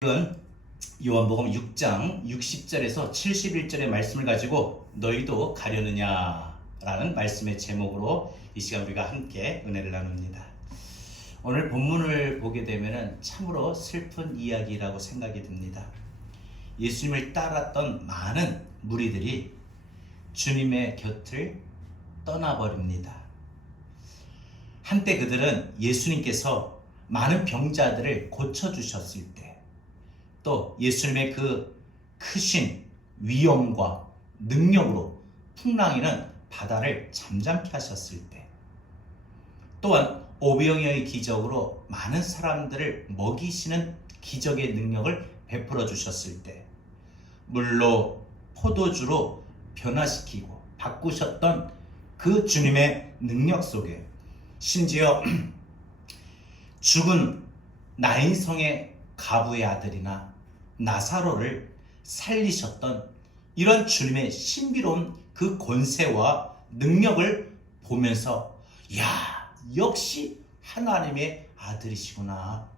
오늘은 요한복음 6장 60절에서 71절의 말씀을 가지고 너희도 가려느냐라는 말씀의 제목으로 이 시간 우리가 함께 은혜를 나눕니다. 오늘 본문을 보게 되면 참으로 슬픈 이야기라고 생각이 듭니다. 예수님을 따랐던 많은 무리들이 주님의 곁을 떠나버립니다. 한때 그들은 예수님께서 많은 병자들을 고쳐주셨을 때, 또 예수님의 그 크신 위엄과 능력으로 풍랑이는 바다를 잠잠케 하셨을 때, 또한 오병이어의 기적으로 많은 사람들을 먹이시는 기적의 능력을 베풀어 주셨을 때, 물로 포도주로 변화시키고 바꾸셨던 그 주님의 능력 속에, 심지어 죽은 나인성의 가부의 아들이나 나사로를 살리셨던 이런 주님의 신비로운 그 권세와 능력을 보면서 역시 하나님의 아들이시구나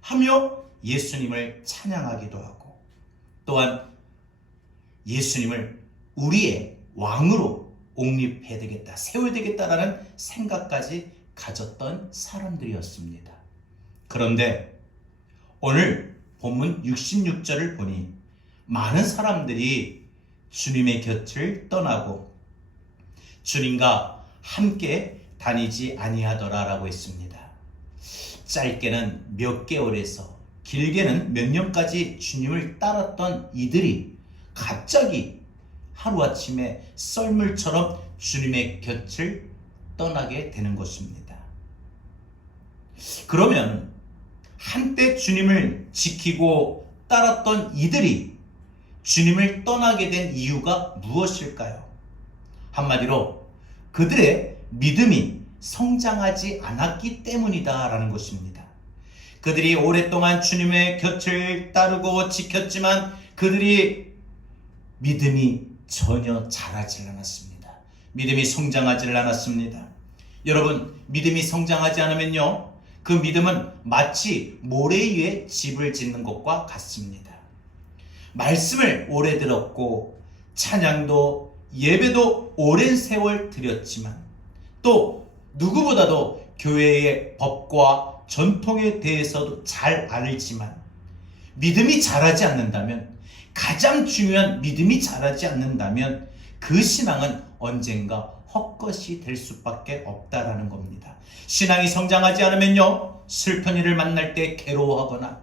하며 예수님을 찬양하기도 하고, 또한 예수님을 우리의 왕으로 옹립해야 되겠다, 세워야 되겠다라는 생각까지 가졌던 사람들이었습니다. 그런데 오늘 본문 66절을 보니 많은 사람들이 주님의 곁을 떠나고 주님과 함께 다니지 아니하더라라고 했습니다. 짧게는 몇 개월에서 길게는 몇 년까지 주님을 따랐던 이들이 갑자기 하루아침에 썰물처럼 주님의 곁을 떠나게 되는 것입니다. 그러면 한때 주님을 지키고 따랐던 이들이 주님을 떠나게 된 이유가 무엇일까요? 한마디로 그들의 믿음이 성장하지 않았기 때문이다라는 것입니다. 그들이 오랫동안 주님의 곁을 따르고 지켰지만 그들이 믿음이 전혀 자라지 않았습니다. 믿음이 성장하지 않았습니다. 여러분, 믿음이 성장하지 않으면요, 그 믿음은 마치 모래 위에 집을 짓는 것과 같습니다. 말씀을 오래 들었고 찬양도 예배도 오랜 세월 드렸지만, 또 누구보다도 교회의 법과 전통에 대해서도 잘 알지만 믿음이 자라지 않는다면, 가장 중요한 믿음이 자라지 않는다면 그 신앙은 언젠가 헛것이 될 수밖에 없다라는 겁니다. 신앙이 성장하지 않으면요, 슬픈 일을 만날 때 괴로워하거나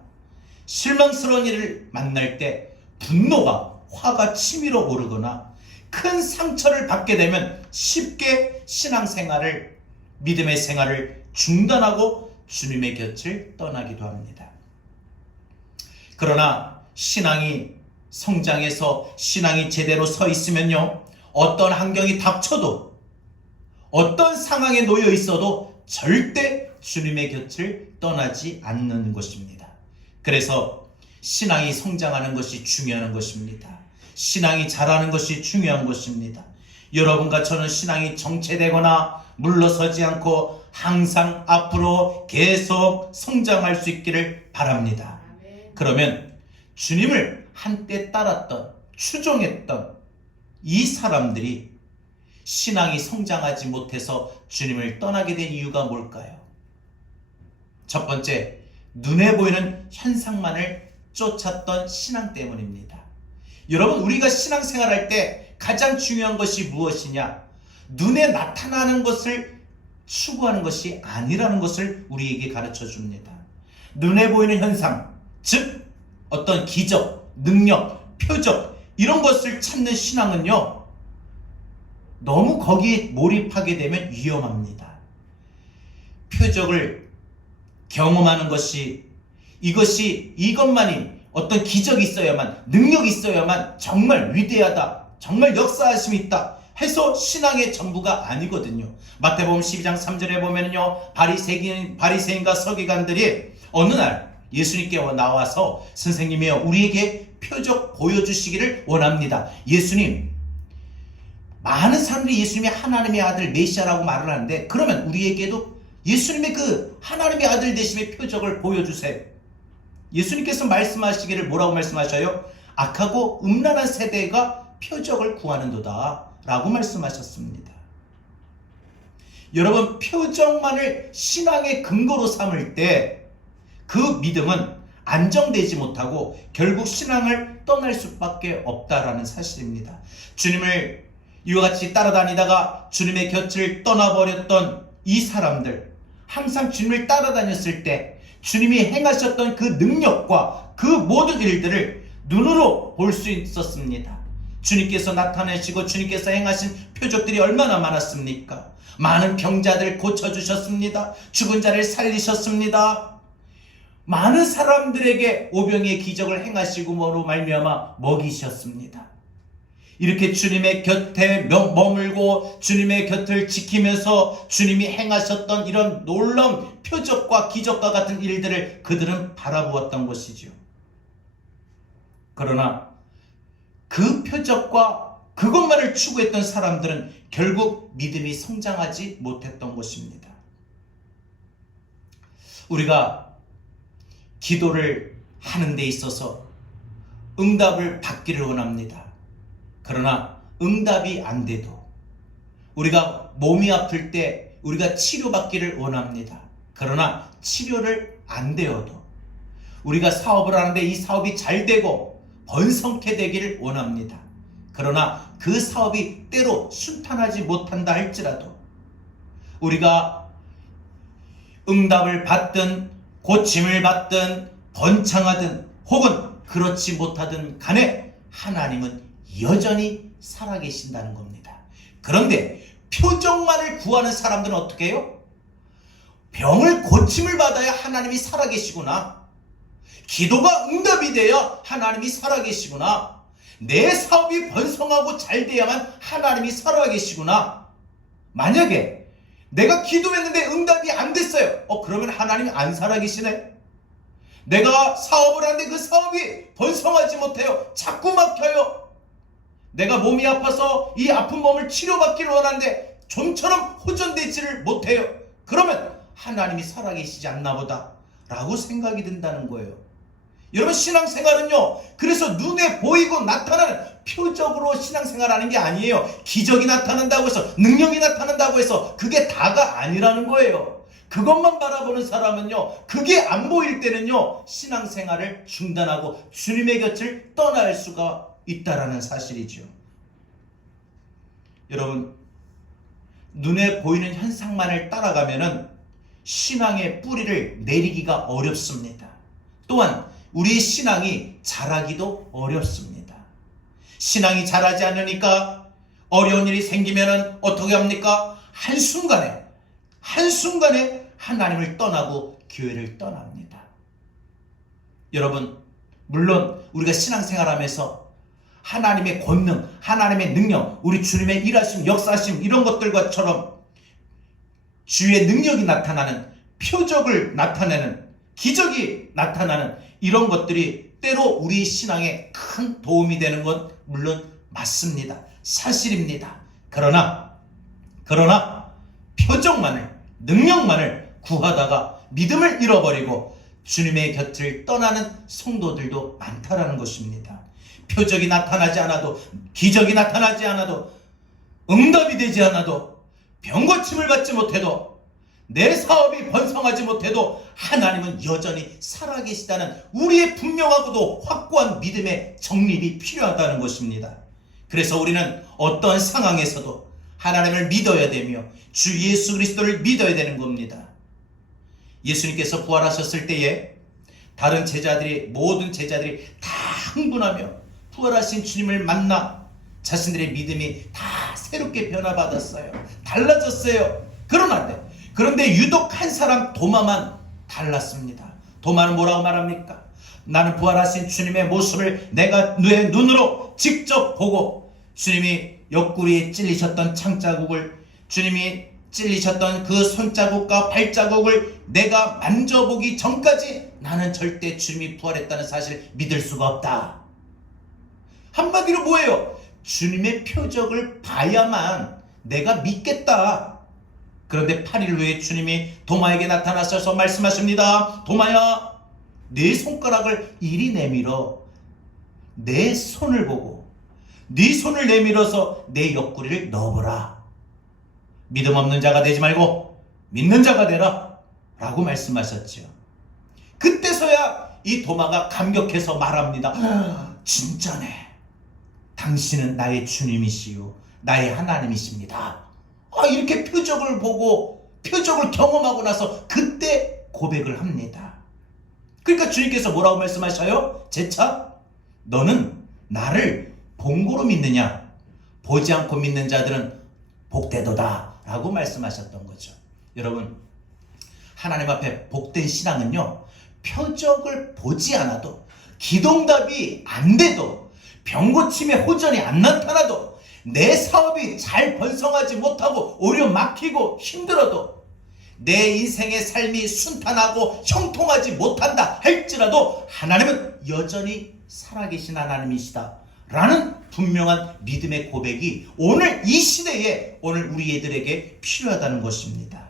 실망스러운 일을 만날 때 분노가, 화가 치밀어 오르거나 큰 상처를 받게 되면 쉽게 신앙생활을, 믿음의 생활을 중단하고 주님의 곁을 떠나기도 합니다. 그러나 신앙이 성장해서 신앙이 제대로 서 있으면요, 어떤 환경이 닥쳐도, 어떤 상황에 놓여 있어도 절대 주님의 곁을 떠나지 않는 것입니다. 그래서 신앙이 성장하는 것이 중요한 것입니다. 신앙이 자라는 것이 중요한 것입니다. 여러분과 저는 신앙이 정체되거나 물러서지 않고 항상 앞으로 계속 성장할 수 있기를 바랍니다. 그러면 주님을 한때 따랐던, 추종했던 이 사람들이 신앙이 성장하지 못해서 주님을 떠나게 된 이유가 뭘까요? 첫 번째, 눈에 보이는 현상만을 쫓았던 신앙 때문입니다. 여러분, 우리가 신앙생활할 때 가장 중요한 것이 무엇이냐? 눈에 나타나는 것을 추구하는 것이 아니라는 것을 우리에게 가르쳐 줍니다. 눈에 보이는 현상, 즉 어떤 기적, 능력, 표적, 이런 것을 찾는 신앙은요, 너무 거기에 몰입하게 되면 위험합니다. 표적을 경험하는 것이, 이것만이 어떤 기적이 있어야만, 능력이 있어야만 정말 위대하다, 정말 역사하심이 있다 해서 신앙의 전부가 아니거든요. 마태복음 12장 3절에 보면요, 바리새인과 서기관들이 어느 날 예수님께 나와서 선생님이여, 우리에게 표적 보여주시기를 원합니다. 예수님, 많은 사람들이 예수님이 하나님의 아들 메시아라고 말을 하는데, 그러면 우리에게도 예수님의 그 하나님의 아들 되심의 표적을 보여주세요. 예수님께서 말씀하시기를 뭐라고 말씀하셔요? 악하고 음란한 세대가 표적을 구하는도다 라고 말씀하셨습니다. 여러분, 표적만을 신앙의 근거로 삼을 때 그 믿음은 안정되지 못하고 결국 신앙을 떠날 수밖에 없다라는 사실입니다. 주님을 이와 같이 따라다니다가 주님의 곁을 떠나버렸던 이 사람들, 항상 주님을 따라다녔을 때 주님이 행하셨던 그 능력과 그 모든 일들을 눈으로 볼 수 있었습니다. 주님께서 나타내시고 주님께서 행하신 표적들이 얼마나 많았습니까? 많은 병자들을 고쳐주셨습니다. 죽은 자를 살리셨습니다. 많은 사람들에게 오병이의 기적을 행하시고 뭐로 말미암아 먹이셨습니다. 이렇게 주님의 곁에 머물고 주님의 곁을 지키면서 주님이 행하셨던 이런 놀라운 표적과 기적과 같은 일들을 그들은 바라보았던 것이죠. 그러나 그 표적과 그것만을 추구했던 사람들은 결국 믿음이 성장하지 못했던 것입니다. 우리가 기도를 하는 데 있어서 응답을 받기를 원합니다. 그러나 응답이 안 돼도 우리가 몸이 아플 때 우리가 치료받기를 원합니다. 그러나 치료를 안 되어도 우리가 사업을 하는데 이 사업이 잘 되고 번성케 되기를 원합니다. 그러나 그 사업이 때로 순탄하지 못한다 할지라도 우리가 응답을 받든 고침을 받든 번창하든 혹은 그렇지 못하든 간에 하나님은 여전히 살아계신다는 겁니다. 그런데 표적만을 구하는 사람들은 어떻게 해요? 병을 고침을 받아야 하나님이 살아계시구나. 기도가 응답이 되어 하나님이 살아계시구나. 내 사업이 번성하고 잘 돼야만 하나님이 살아계시구나. 만약에 내가 기도했는데 응답이 안 됐어요. 그러면 하나님이 안 살아계시네. 내가 사업을 하는데 그 사업이 번성하지 못해요. 자꾸 막혀요. 내가 몸이 아파서 이 아픈 몸을 치료받기를 원하는데 좀처럼 호전되지를 못해요. 그러면 하나님이 살아계시지 않나 보다 라고 생각이 든다는 거예요. 여러분, 신앙생활은요, 그래서 눈에 보이고 나타나는 표적으로 신앙생활하는 게 아니에요. 기적이 나타난다고 해서, 능력이 나타난다고 해서 그게 다가 아니라는 거예요. 그것만 바라보는 사람은요, 그게 안 보일 때는요, 신앙생활을 중단하고 주님의 곁을 떠날 수가 있다라는 사실이죠. 여러분, 눈에 보이는 현상만을 따라가면은 신앙의 뿌리를 내리기가 어렵습니다. 또한 우리의 신앙이 자라기도 어렵습니다. 신앙이 자라지 않으니까 어려운 일이 생기면은 어떻게 합니까? 한순간에 하나님을 떠나고 교회를 떠납니다. 여러분, 물론 우리가 신앙생활하면서 하나님의 권능, 하나님의 능력, 우리 주님의 일하심, 역사하심 이런 것들과처럼 주의 능력이 나타나는, 표적을 나타내는, 기적이 나타나는 이런 것들이 때로 우리 신앙에 큰 도움이 되는 건 물론 맞습니다. 사실입니다. 그러나 표적만을, 능력만을 구하다가 믿음을 잃어버리고 주님의 곁을 떠나는 성도들도 많다라는 것입니다. 표적이 나타나지 않아도, 기적이 나타나지 않아도, 응답이 되지 않아도, 병고침을 받지 못해도, 내 사업이 번성하지 못해도 하나님은 여전히 살아계시다는 우리의 분명하고도 확고한 믿음의 정립이 필요하다는 것입니다. 그래서 우리는 어떤 상황에서도 하나님을 믿어야 되며 주 예수 그리스도를 믿어야 되는 겁니다. 예수님께서 부활하셨을 때에 다른 제자들이, 모든 제자들이 다 흥분하며 부활하신 주님을 만나 자신들의 믿음이 다 새롭게 변화받았어요. 달라졌어요. 그런데 유독 한 사람 도마만 달랐습니다. 도마는 뭐라고 말합니까? 나는 부활하신 주님의 모습을 내가 내 눈으로 직접 보고 주님이 옆구리에 찔리셨던 창자국을, 주님이 찔리셨던 그 손자국과 발자국을 내가 만져보기 전까지 나는 절대 주님이 부활했다는 사실을 믿을 수가 없다. 한마디로 뭐예요? 주님의 표적을 봐야만 내가 믿겠다. 그런데 8일 후에 주님이 도마에게 나타나셔서 말씀하십니다. 도마야, 네 손가락을 이리 내밀어 내 손을 보고 네 손을 내밀어서 내 옆구리를 넣어보라. 믿음 없는 자가 되지 말고 믿는 자가 되라 라고 말씀하셨죠. 그때서야 이 도마가 감격해서 말합니다. 진짜네. 당신은 나의 주님이시요 나의 하나님이십니다. 이렇게 표적을 보고 표적을 경험하고 나서 그때 고백을 합니다. 그러니까 주님께서 뭐라고 말씀하셔요? 재차 너는 나를 본고로 믿느냐? 보지 않고 믿는 자들은 복되도다 라고 말씀하셨던 거죠. 여러분, 하나님 앞에 복된 신앙은요, 표적을 보지 않아도, 기도응답이 안 돼도, 병고침에 호전이 안 나타나도, 내 사업이 잘 번성하지 못하고 오히려 막히고 힘들어도, 내 인생의 삶이 순탄하고 형통하지 못한다 할지라도 하나님은 여전히 살아계신 하나님이시다 라는 분명한 믿음의 고백이 오늘 이 시대에 오늘 우리 애들에게 필요하다는 것입니다.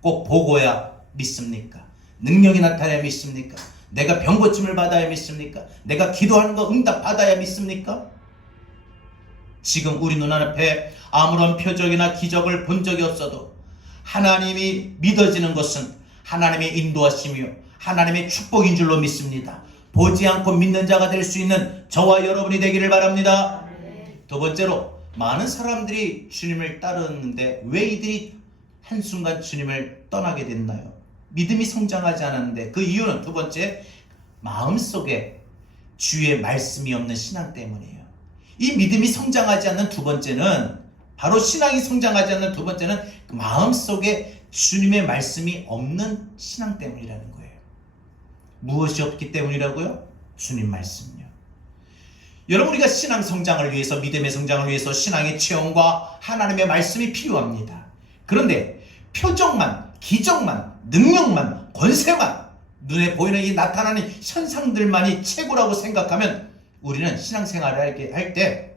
꼭 보고야 믿습니까? 능력이 나타나야 믿습니까? 내가 병고침을 받아야 믿습니까? 내가 기도하는 거 응답 받아야 믿습니까? 지금 우리 눈앞에 아무런 표적이나 기적을 본 적이 없어도 하나님이 믿어지는 것은 하나님의 인도하심이요 하나님의 축복인 줄로 믿습니다. 보지 않고 믿는 자가 될 수 있는 저와 여러분이 되기를 바랍니다. 두 번째로, 많은 사람들이 주님을 따르는데 왜 이들이 한순간 주님을 떠나게 됐나요? 믿음이 성장하지 않았는데 그 이유는 두 번째, 마음속에 주의 말씀이 없는 신앙 때문이에요. 이 믿음이 성장하지 않는 두 번째는, 바로 신앙이 성장하지 않는 두 번째는 마음속에 주님의 말씀이 없는 신앙 때문이라는 거예요. 무엇이 없기 때문이라고요? 주님 말씀요. 여러분, 우리가 신앙 성장을 위해서, 믿음의 성장을 위해서 신앙의 체험과 하나님의 말씀이 필요합니다. 그런데 표적만, 기적만, 능력만, 권세만, 눈에 보이는 이 나타나는 현상들만이 최고라고 생각하면 우리는 신앙생활을 할 때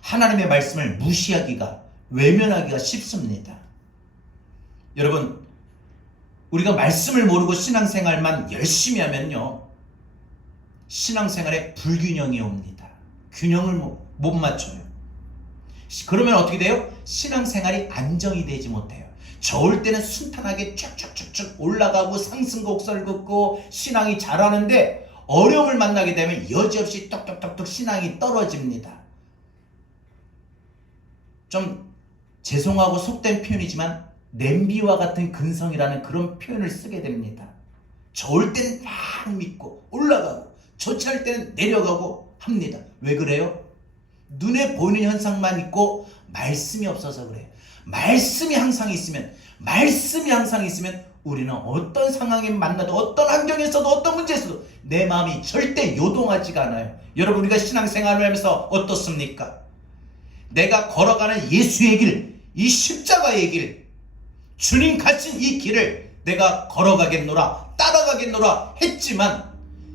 하나님의 말씀을 무시하기가, 외면하기가 쉽습니다. 여러분, 우리가 말씀을 모르고 신앙생활만 열심히 하면요, 신앙생활에 불균형이 옵니다. 균형을 못 맞춰요. 그러면 어떻게 돼요? 신앙생활이 안정이 되지 못해요. 좋을 때는 순탄하게 쭉쭉쭉쭉 올라가고 상승곡선을 긋고 신앙이 자라는데, 어려움을 만나게 되면 여지없이 똑똑똑똑 신앙이 떨어집니다. 좀 죄송하고 속된 표현이지만 냄비와 같은 근성이라는 그런 표현을 쓰게 됩니다. 좋을 때는 막 믿고 올라가고, 좋지 않을 때는 내려가고 합니다. 왜 그래요? 눈에 보이는 현상만 있고 말씀이 없어서 그래요. 말씀이 항상 있으면 우리는 어떤 상황에 만나도, 어떤 환경에서도, 어떤 문제에서도 내 마음이 절대 요동하지가 않아요. 여러분, 우리가 신앙생활을 하면서 어떻습니까? 내가 걸어가는 예수의 길, 이 십자가의 길, 주님 가신 이 길을 내가 걸어가겠노라, 따라가겠노라 했지만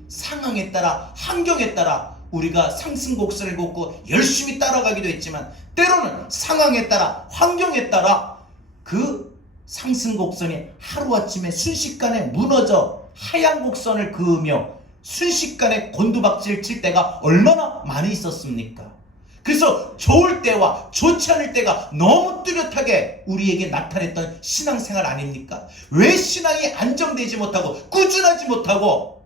상황에 따라, 환경에 따라 우리가 상승곡선을 걷고 열심히 따라가기도 했지만, 때로는 상황에 따라, 환경에 따라 그 상승곡선이 하루아침에 순식간에 무너져 하얀 곡선을 그으며 순식간에 곤두박질 칠 때가 얼마나 많이 있었습니까? 그래서 좋을 때와 좋지 않을 때가 너무 뚜렷하게 우리에게 나타냈던 신앙생활 아닙니까? 왜 신앙이 안정되지 못하고 꾸준하지 못하고,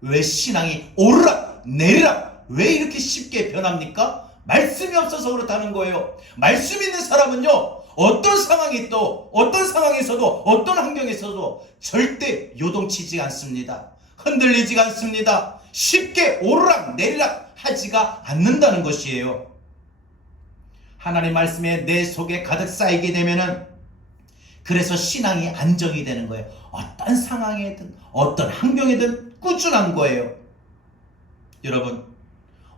왜 신앙이 오르락 내리락 왜 이렇게 쉽게 변합니까? 말씀이 없어서 그렇다는 거예요. 말씀 있는 사람은요, 어떤 상황에서도, 어떤 환경에서도 절대 요동치지 않습니다. 흔들리지가 않습니다. 쉽게 오르락 내리락 하지가 않는다는 것이에요. 하나님 말씀에 내 속에 가득 쌓이게 되면은, 그래서 신앙이 안정이 되는 거예요. 어떤 상황에든 어떤 환경에든 꾸준한 거예요. 여러분,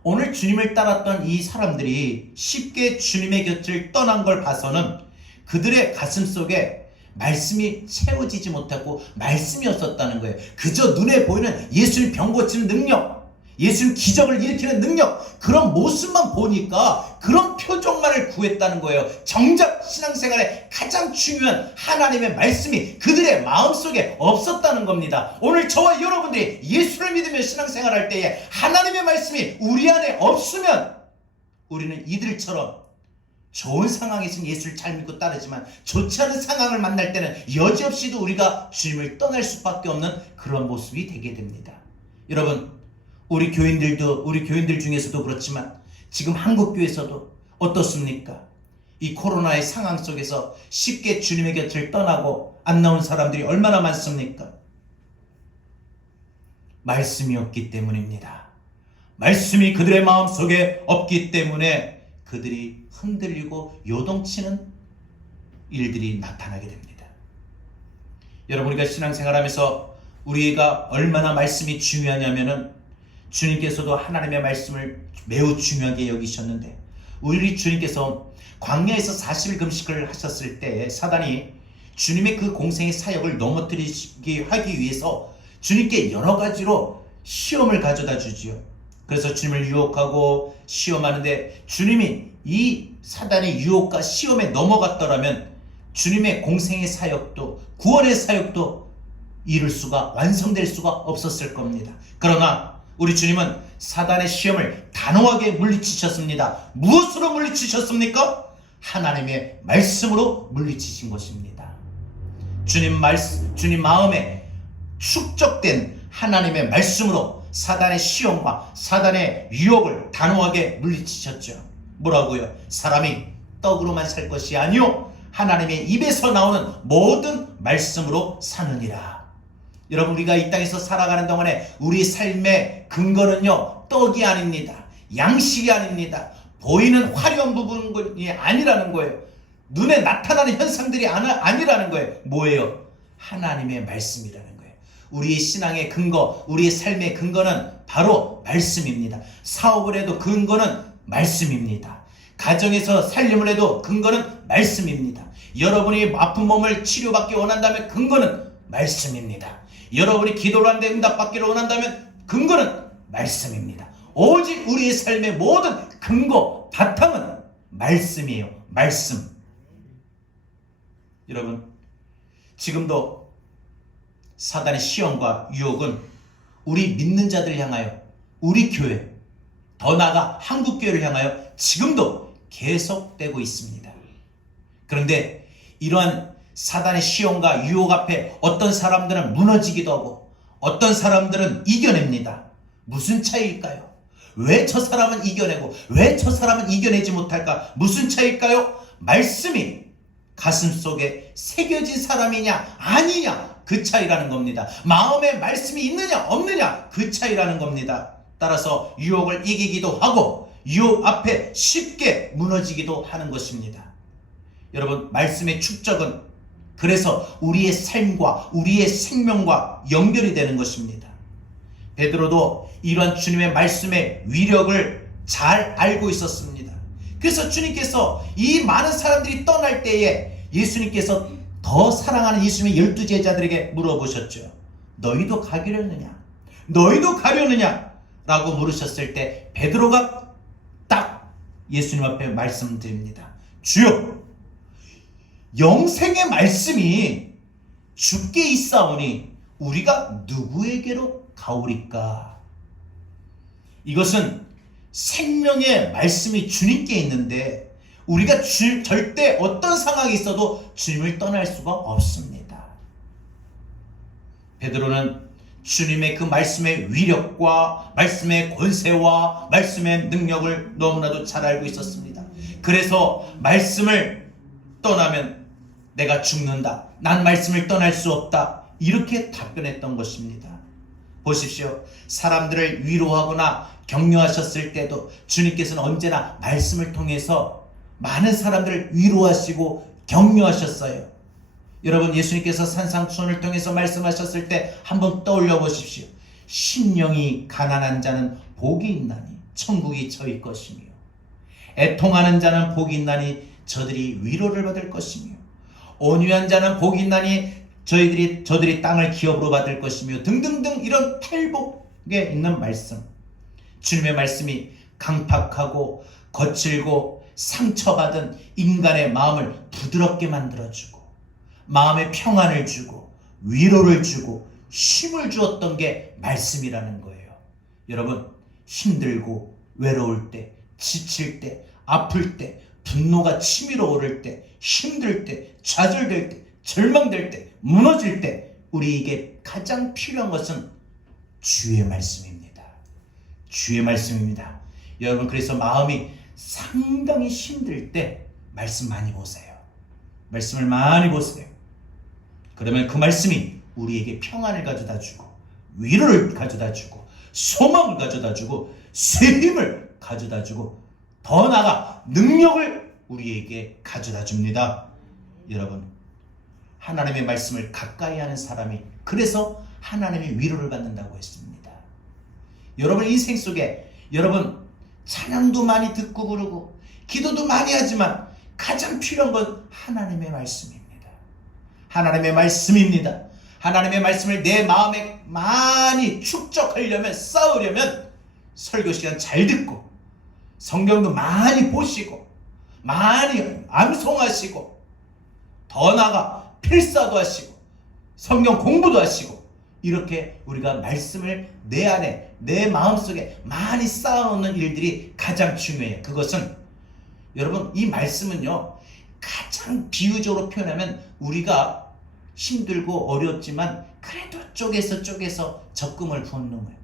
오늘 주님을 따랐던 이 사람들이 쉽게 주님의 곁을 떠난 걸 봐서는 그들의 가슴 속에 말씀이 채워지지 못하고 말씀이 없었다는 거예요. 그저 눈에 보이는 예수님 병 고치는 능력, 예수님 기적을 일으키는 능력, 그런 모습만 보니까 그런 표정만을 구했다는 거예요. 정작 신앙생활에 가장 중요한 하나님의 말씀이 그들의 마음속에 없었다는 겁니다. 오늘 저와 여러분들이 예수를 믿으며 신앙생활할 때에 하나님의 말씀이 우리 안에 없으면 우리는 이들처럼 좋은 상황에서는 예수를 잘 믿고 따르지만 좋지 않은 상황을 만날 때는 여지없이도 우리가 주님을 떠날 수밖에 없는 그런 모습이 되게 됩니다. 여러분, 우리 교인들 중에서도 그렇지만 지금 한국교회에서도 어떻습니까? 이 코로나의 상황 속에서 쉽게 주님의 곁을 떠나고 안 나온 사람들이 얼마나 많습니까? 말씀이 없기 때문입니다. 말씀이 그들의 마음속에 없기 때문에 그들이 흔들리고 요동치는 일들이 나타나게 됩니다. 여러분, 우리가 신앙생활하면서 우리가 얼마나 말씀이 중요하냐면은 주님께서도 하나님의 말씀을 매우 중요하게 여기셨는데, 우리 주님께서 광야에서 40일 금식을 하셨을 때 사단이 주님의 그 공생의 사역을 넘어뜨리게 하기 위해서 주님께 여러 가지로 시험을 가져다 주지요. 그래서 주님을 유혹하고 시험하는데, 주님이 이 사단의 유혹과 시험에 넘어갔더라면 주님의 공생의 사역도, 구원의 사역도 이룰 수가, 완성될 수가 없었을 겁니다. 그러나 우리 주님은 사단의 시험을 단호하게 물리치셨습니다. 무엇으로 물리치셨습니까? 하나님의 말씀으로 물리치신 것입니다. 주님 마음에 축적된 하나님의 말씀으로 사단의 시험과 사단의 유혹을 단호하게 물리치셨죠. 뭐라고요? 사람이 떡으로만 살 것이 아니요 하나님의 입에서 나오는 모든 말씀으로 사느니라. 여러분, 우리가 이 땅에서 살아가는 동안에 우리 삶의 근거는요, 떡이 아닙니다. 양식이 아닙니다. 보이는 화려한 부분이 아니라는 거예요. 눈에 나타나는 현상들이 아니라는 거예요. 뭐예요? 하나님의 말씀이라는 거예요. 우리의 신앙의 근거, 우리의 삶의 근거는 바로 말씀입니다. 사업을 해도 근거는 말씀입니다. 가정에서 살림을 해도 근거는 말씀입니다. 여러분이 아픈 몸을 치료받기 원한다면 근거는 말씀입니다. 여러분이 기도를 하는데 응답받기를 원한다면 근거는 말씀입니다. 오직 우리의 삶의 모든 근거, 바탕은 말씀이에요. 말씀. 여러분, 지금도 사단의 시험과 유혹은 우리 믿는 자들을 향하여, 우리 교회, 더 나아가 한국교회를 향하여 지금도 계속되고 있습니다. 그런데 이러한 사단의 시험과 유혹 앞에 어떤 사람들은 무너지기도 하고 어떤 사람들은 이겨냅니다. 무슨 차이일까요? 왜 저 사람은 이겨내고 왜 저 사람은 이겨내지 못할까? 무슨 차이일까요? 말씀이 가슴속에 새겨진 사람이냐 아니냐, 그 차이라는 겁니다. 마음에 말씀이 있느냐 없느냐, 그 차이라는 겁니다. 따라서 유혹을 이기기도 하고 유혹 앞에 쉽게 무너지기도 하는 것입니다. 여러분, 말씀의 축적은 그래서 우리의 삶과 우리의 생명과 연결이 되는 것입니다. 베드로도 이러한 주님의 말씀의 위력을 잘 알고 있었습니다. 그래서 주님께서 이 많은 사람들이 떠날 때에 예수님께서 더 사랑하는 예수님의 12제자들에게 물어보셨죠. 너희도 가려느냐? 너희도 가려느냐? 라고 물으셨을 때 베드로가 딱 예수님 앞에 말씀드립니다. 주여, 영생의 말씀이 주께 있사오니 우리가 누구에게로 가오리까? 이것은 생명의 말씀이 주님께 있는데 우리가 절대 어떤 상황이 있어도 주님을 떠날 수가 없습니다. 베드로는 주님의 그 말씀의 위력과 말씀의 권세와 말씀의 능력을 너무나도 잘 알고 있었습니다. 그래서 말씀을 떠나면 내가 죽는다, 난 말씀을 떠날 수 없다, 이렇게 답변했던 것입니다. 보십시오. 사람들을 위로하거나 격려하셨을 때도 주님께서는 언제나 말씀을 통해서 많은 사람들을 위로하시고 격려하셨어요. 여러분, 예수님께서 산상수훈을 통해서 말씀하셨을 때 한번 떠올려 보십시오. 심령이 가난한 자는 복이 있나니 천국이 저희 것이며 애통하는 자는 복이 있나니 저들이 위로를 받을 것이며 온유한 자는 복이 있나니 저들이 땅을 기업으로 받을 것이며 등등등, 이런 팔복에 있는 말씀. 주님의 말씀이 강팍하고 거칠고 상처받은 인간의 마음을 부드럽게 만들어주고 마음의 평안을 주고 위로를 주고 힘을 주었던 게 말씀이라는 거예요. 여러분, 힘들고 외로울 때, 지칠 때, 아플 때, 분노가 치밀어 오를 때, 힘들 때, 좌절될 때, 절망될 때, 무너질 때 우리에게 가장 필요한 것은 주의 말씀입니다. 주의 말씀입니다. 여러분, 그래서 마음이 상당히 힘들 때 말씀 많이 보세요. 말씀을 많이 보세요. 그러면 그 말씀이 우리에게 평안을 가져다 주고 위로를 가져다 주고 소망을 가져다 주고 새 힘을 가져다 주고 더 나아가 능력을 우리에게 가져다 줍니다. 여러분, 하나님의 말씀을 가까이 하는 사람이 그래서 하나님의 위로를 받는다고 했습니다. 여러분 인생 속에 여러분 찬양도 많이 듣고 부르고 기도도 많이 하지만 가장 필요한 건 하나님의 말씀입니다. 하나님의 말씀입니다. 하나님의 말씀을 내 마음에 많이 축적하려면 쌓으려면 설교 시간 잘 듣고 성경도 많이 보시고 많이 암송하시고 더 나아가 필사도 하시고 성경 공부도 하시고 이렇게 우리가 말씀을 내 안에 내 마음속에 많이 쌓아놓는 일들이 가장 중요해요. 그것은 여러분 이 말씀은요 가장 비유적으로 표현하면 우리가 힘들고 어렵지만 그래도 쪼개서 적금을 붓는 거예요.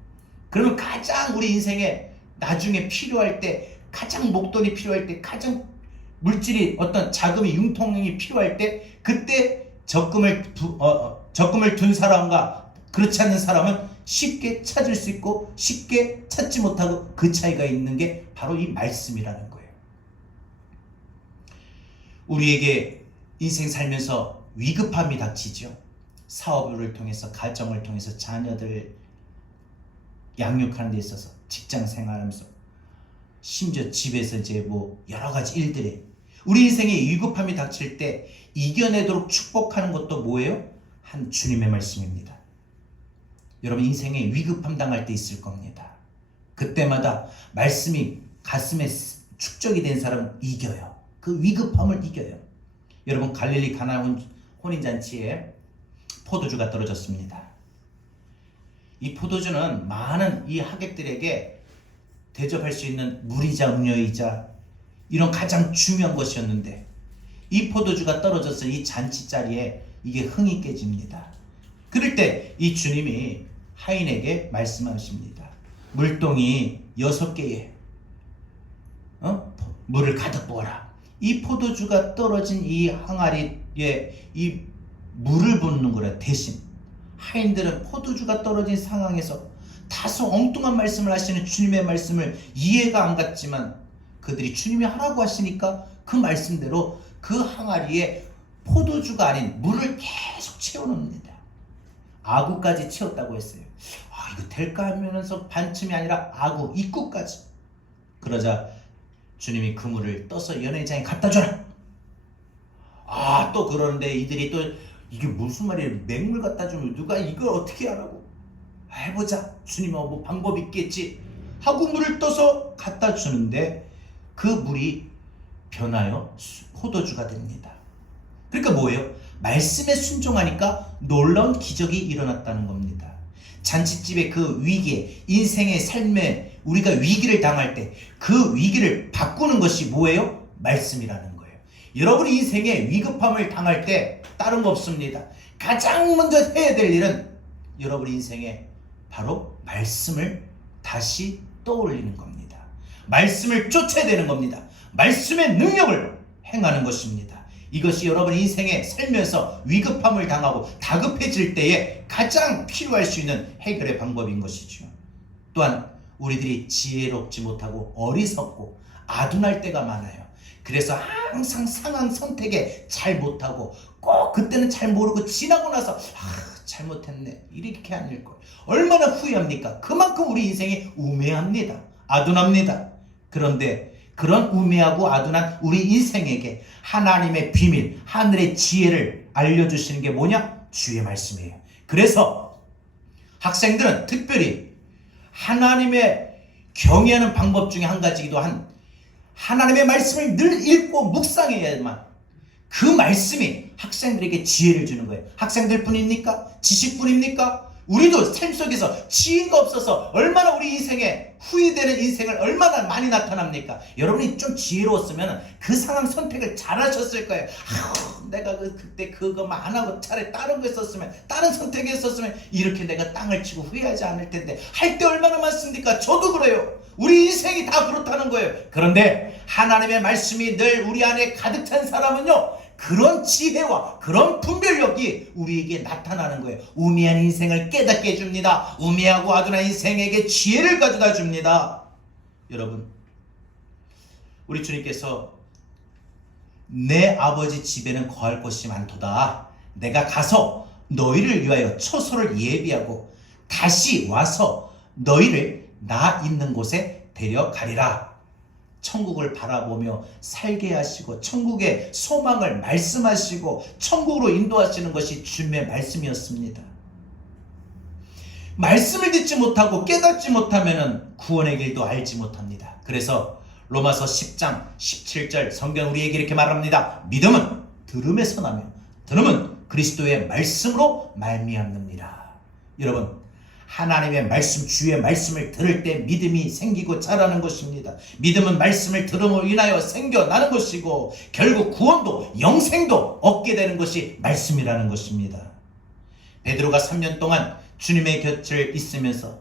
그러면 가장 우리 인생에 나중에 필요할 때 가장 목돈이 필요할 때 가장 물질이 어떤 자금이 융통이 필요할 때 그때 적금을 둔 사람과 그렇지 않는 사람은 쉽게 찾을 수 있고 쉽게 찾지 못하고 그 차이가 있는 게 바로 이 말씀이라는 거예요. 우리에게 인생 살면서 위급함이 닥치죠. 사업을 통해서 가정을 통해서 자녀들 양육하는 데 있어서 직장 생활하면서 심지어 집에서 이제 뭐 여러 가지 일들에 우리 인생에 위급함이 닥칠 때 이겨내도록 축복하는 것도 뭐예요? 한 주님의 말씀입니다. 여러분 인생에 위급함 당할 때 있을 겁니다. 그때마다 말씀이 가슴에 축적이 된 사람은 이겨요. 그 위급함을 이겨요. 여러분 갈릴리 가나 혼인잔치에 포도주가 떨어졌습니다. 이 포도주는 많은 이 하객들에게 대접할 수 있는 물이자 음료이자 이런 가장 중요한 것이었는데 이 포도주가 떨어져서 이 잔치 자리에 이게 흥이 깨집니다. 그럴 때 이 주님이 하인에게 말씀하십니다. 물동이 6개에 물을 가득 부어라. 이 포도주가 떨어진 이 항아리에 이 물을 붓는 거라. 대신 하인들은 포도주가 떨어진 상황에서 다소 엉뚱한 말씀을 하시는 주님의 말씀을 이해가 안 갔지만 그들이 주님이 하라고 하시니까 그 말씀대로 그 항아리에 포도주가 아닌 물을 계속 채워놓습니다. 아구까지 채웠다고 했어요. 아 이거 될까 하면서 반쯤이 아니라 아구 입구까지. 그러자 주님이 그 물을 떠서 연회장에 갖다 줘라. 아 또 그러는데 이들이 또 이게 무슨 말이에요? 맹물 갖다 주면 누가 이걸 어떻게 하라고? 해보자. 주님은 뭐 방법 있겠지 하고 물을 떠서 갖다 주는데 그 물이 변하여 포도주가 됩니다. 그러니까 뭐예요? 말씀에 순종하니까 놀라운 기적이 일어났다는 겁니다. 잔치집의 그 위기에 인생의 삶에 우리가 위기를 당할 때 그 위기를 바꾸는 것이 뭐예요? 말씀이라는 거예요. 여러분이 인생에 위급함을 당할 때 다른 거 없습니다. 가장 먼저 해야 될 일은 여러분 인생에 바로 말씀을 다시 떠올리는 겁니다. 말씀을 쫓아야 되는 겁니다. 말씀의 능력을 행하는 것입니다. 이것이 여러분 인생에 살면서 위급함을 당하고 다급해질 때에 가장 필요할 수 있는 해결의 방법인 것이죠. 또한 우리들이 지혜롭지 못하고 어리석고 아둔할 때가 많아요. 그래서 항상 상황 선택에 잘 못하고 꼭 그때는 잘 모르고 지나고 나서 잘못했네 이렇게 아닐 걸 얼마나 후회합니까? 그만큼 우리 인생이 우매합니다. 아둔합니다. 그런데 그런 우매하고 아둔한 우리 인생에게 하나님의 비밀, 하늘의 지혜를 알려주시는 게 뭐냐? 주의 말씀이에요. 그래서 학생들은 특별히 하나님의 경외하는 방법 중에 한 가지이기도 한 하나님의 말씀을 늘 읽고 묵상해야만 그 말씀이 학생들에게 지혜를 주는 거예요. 학생들뿐입니까? 지식뿐입니까? 우리도 삶 속에서 지혜가 없어서 얼마나 우리 인생에 후회되는 인생을 얼마나 많이 나타납니까? 여러분이 좀 지혜로웠으면 그 상황 선택을 잘 하셨을 거예요. 내가 그때 그거만 안 하고 차라리 다른 거 했었으면, 다른 선택했었으면 이렇게 내가 땅을 치고 후회하지 않을 텐데. 할 때 얼마나 많습니까? 저도 그래요. 우리 인생이 다 그렇다는 거예요. 그런데 하나님의 말씀이 늘 우리 안에 가득 찬 사람은요, 그런 지혜와 그런 분별력이 우리에게 나타나는 거예요. 우매한 인생을 깨닫게 해줍니다. 우매하고 아둔한 인생에게 지혜를 가져다 줍니다. 여러분, 우리 주님께서 내 아버지 집에는 거할 곳이 많도다. 내가 가서 너희를 위하여 처소를 예비하고 다시 와서 너희를 나 있는 곳에 데려가리라. 천국을 바라보며 살게 하시고 천국의 소망을 말씀하시고 천국으로 인도하시는 것이 주님의 말씀이었습니다. 말씀을 듣지 못하고 깨닫지 못하면 구원의 길도 알지 못합니다. 그래서 로마서 10장 17절 성경 우리에게 이렇게 말합니다. 믿음은 들음에서 나며 들음은 그리스도의 말씀으로 말미암느니라. 여러분, 하나님의 말씀, 주의 말씀을 들을 때 믿음이 생기고 자라는 것입니다. 믿음은 말씀을 들음으로 인하여 생겨나는 것이고 결국 구원도 영생도 얻게 되는 것이 말씀이라는 것입니다. 베드로가 3년 동안 주님의 곁을 있으면서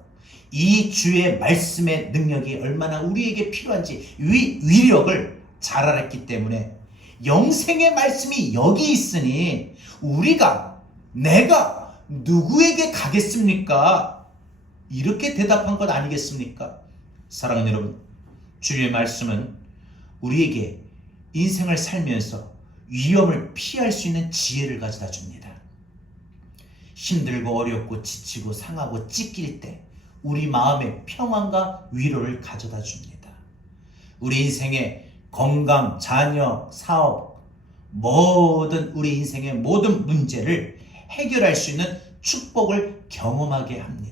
이 주의 말씀의 능력이 얼마나 우리에게 필요한지 위력을 잘 알았기 때문에 영생의 말씀이 여기 있으니 내가 누구에게 가겠습니까? 이렇게 대답한 것 아니겠습니까? 사랑하는 여러분, 주님의 말씀은 우리에게 인생을 살면서 위험을 피할 수 있는 지혜를 가져다 줍니다. 힘들고 어렵고 지치고 상하고 찢길 때 우리 마음에 평안과 위로를 가져다 줍니다. 우리 인생의 건강, 자녀, 사업, 우리 인생의 모든 문제를 해결할 수 있는 축복을 경험하게 합니다.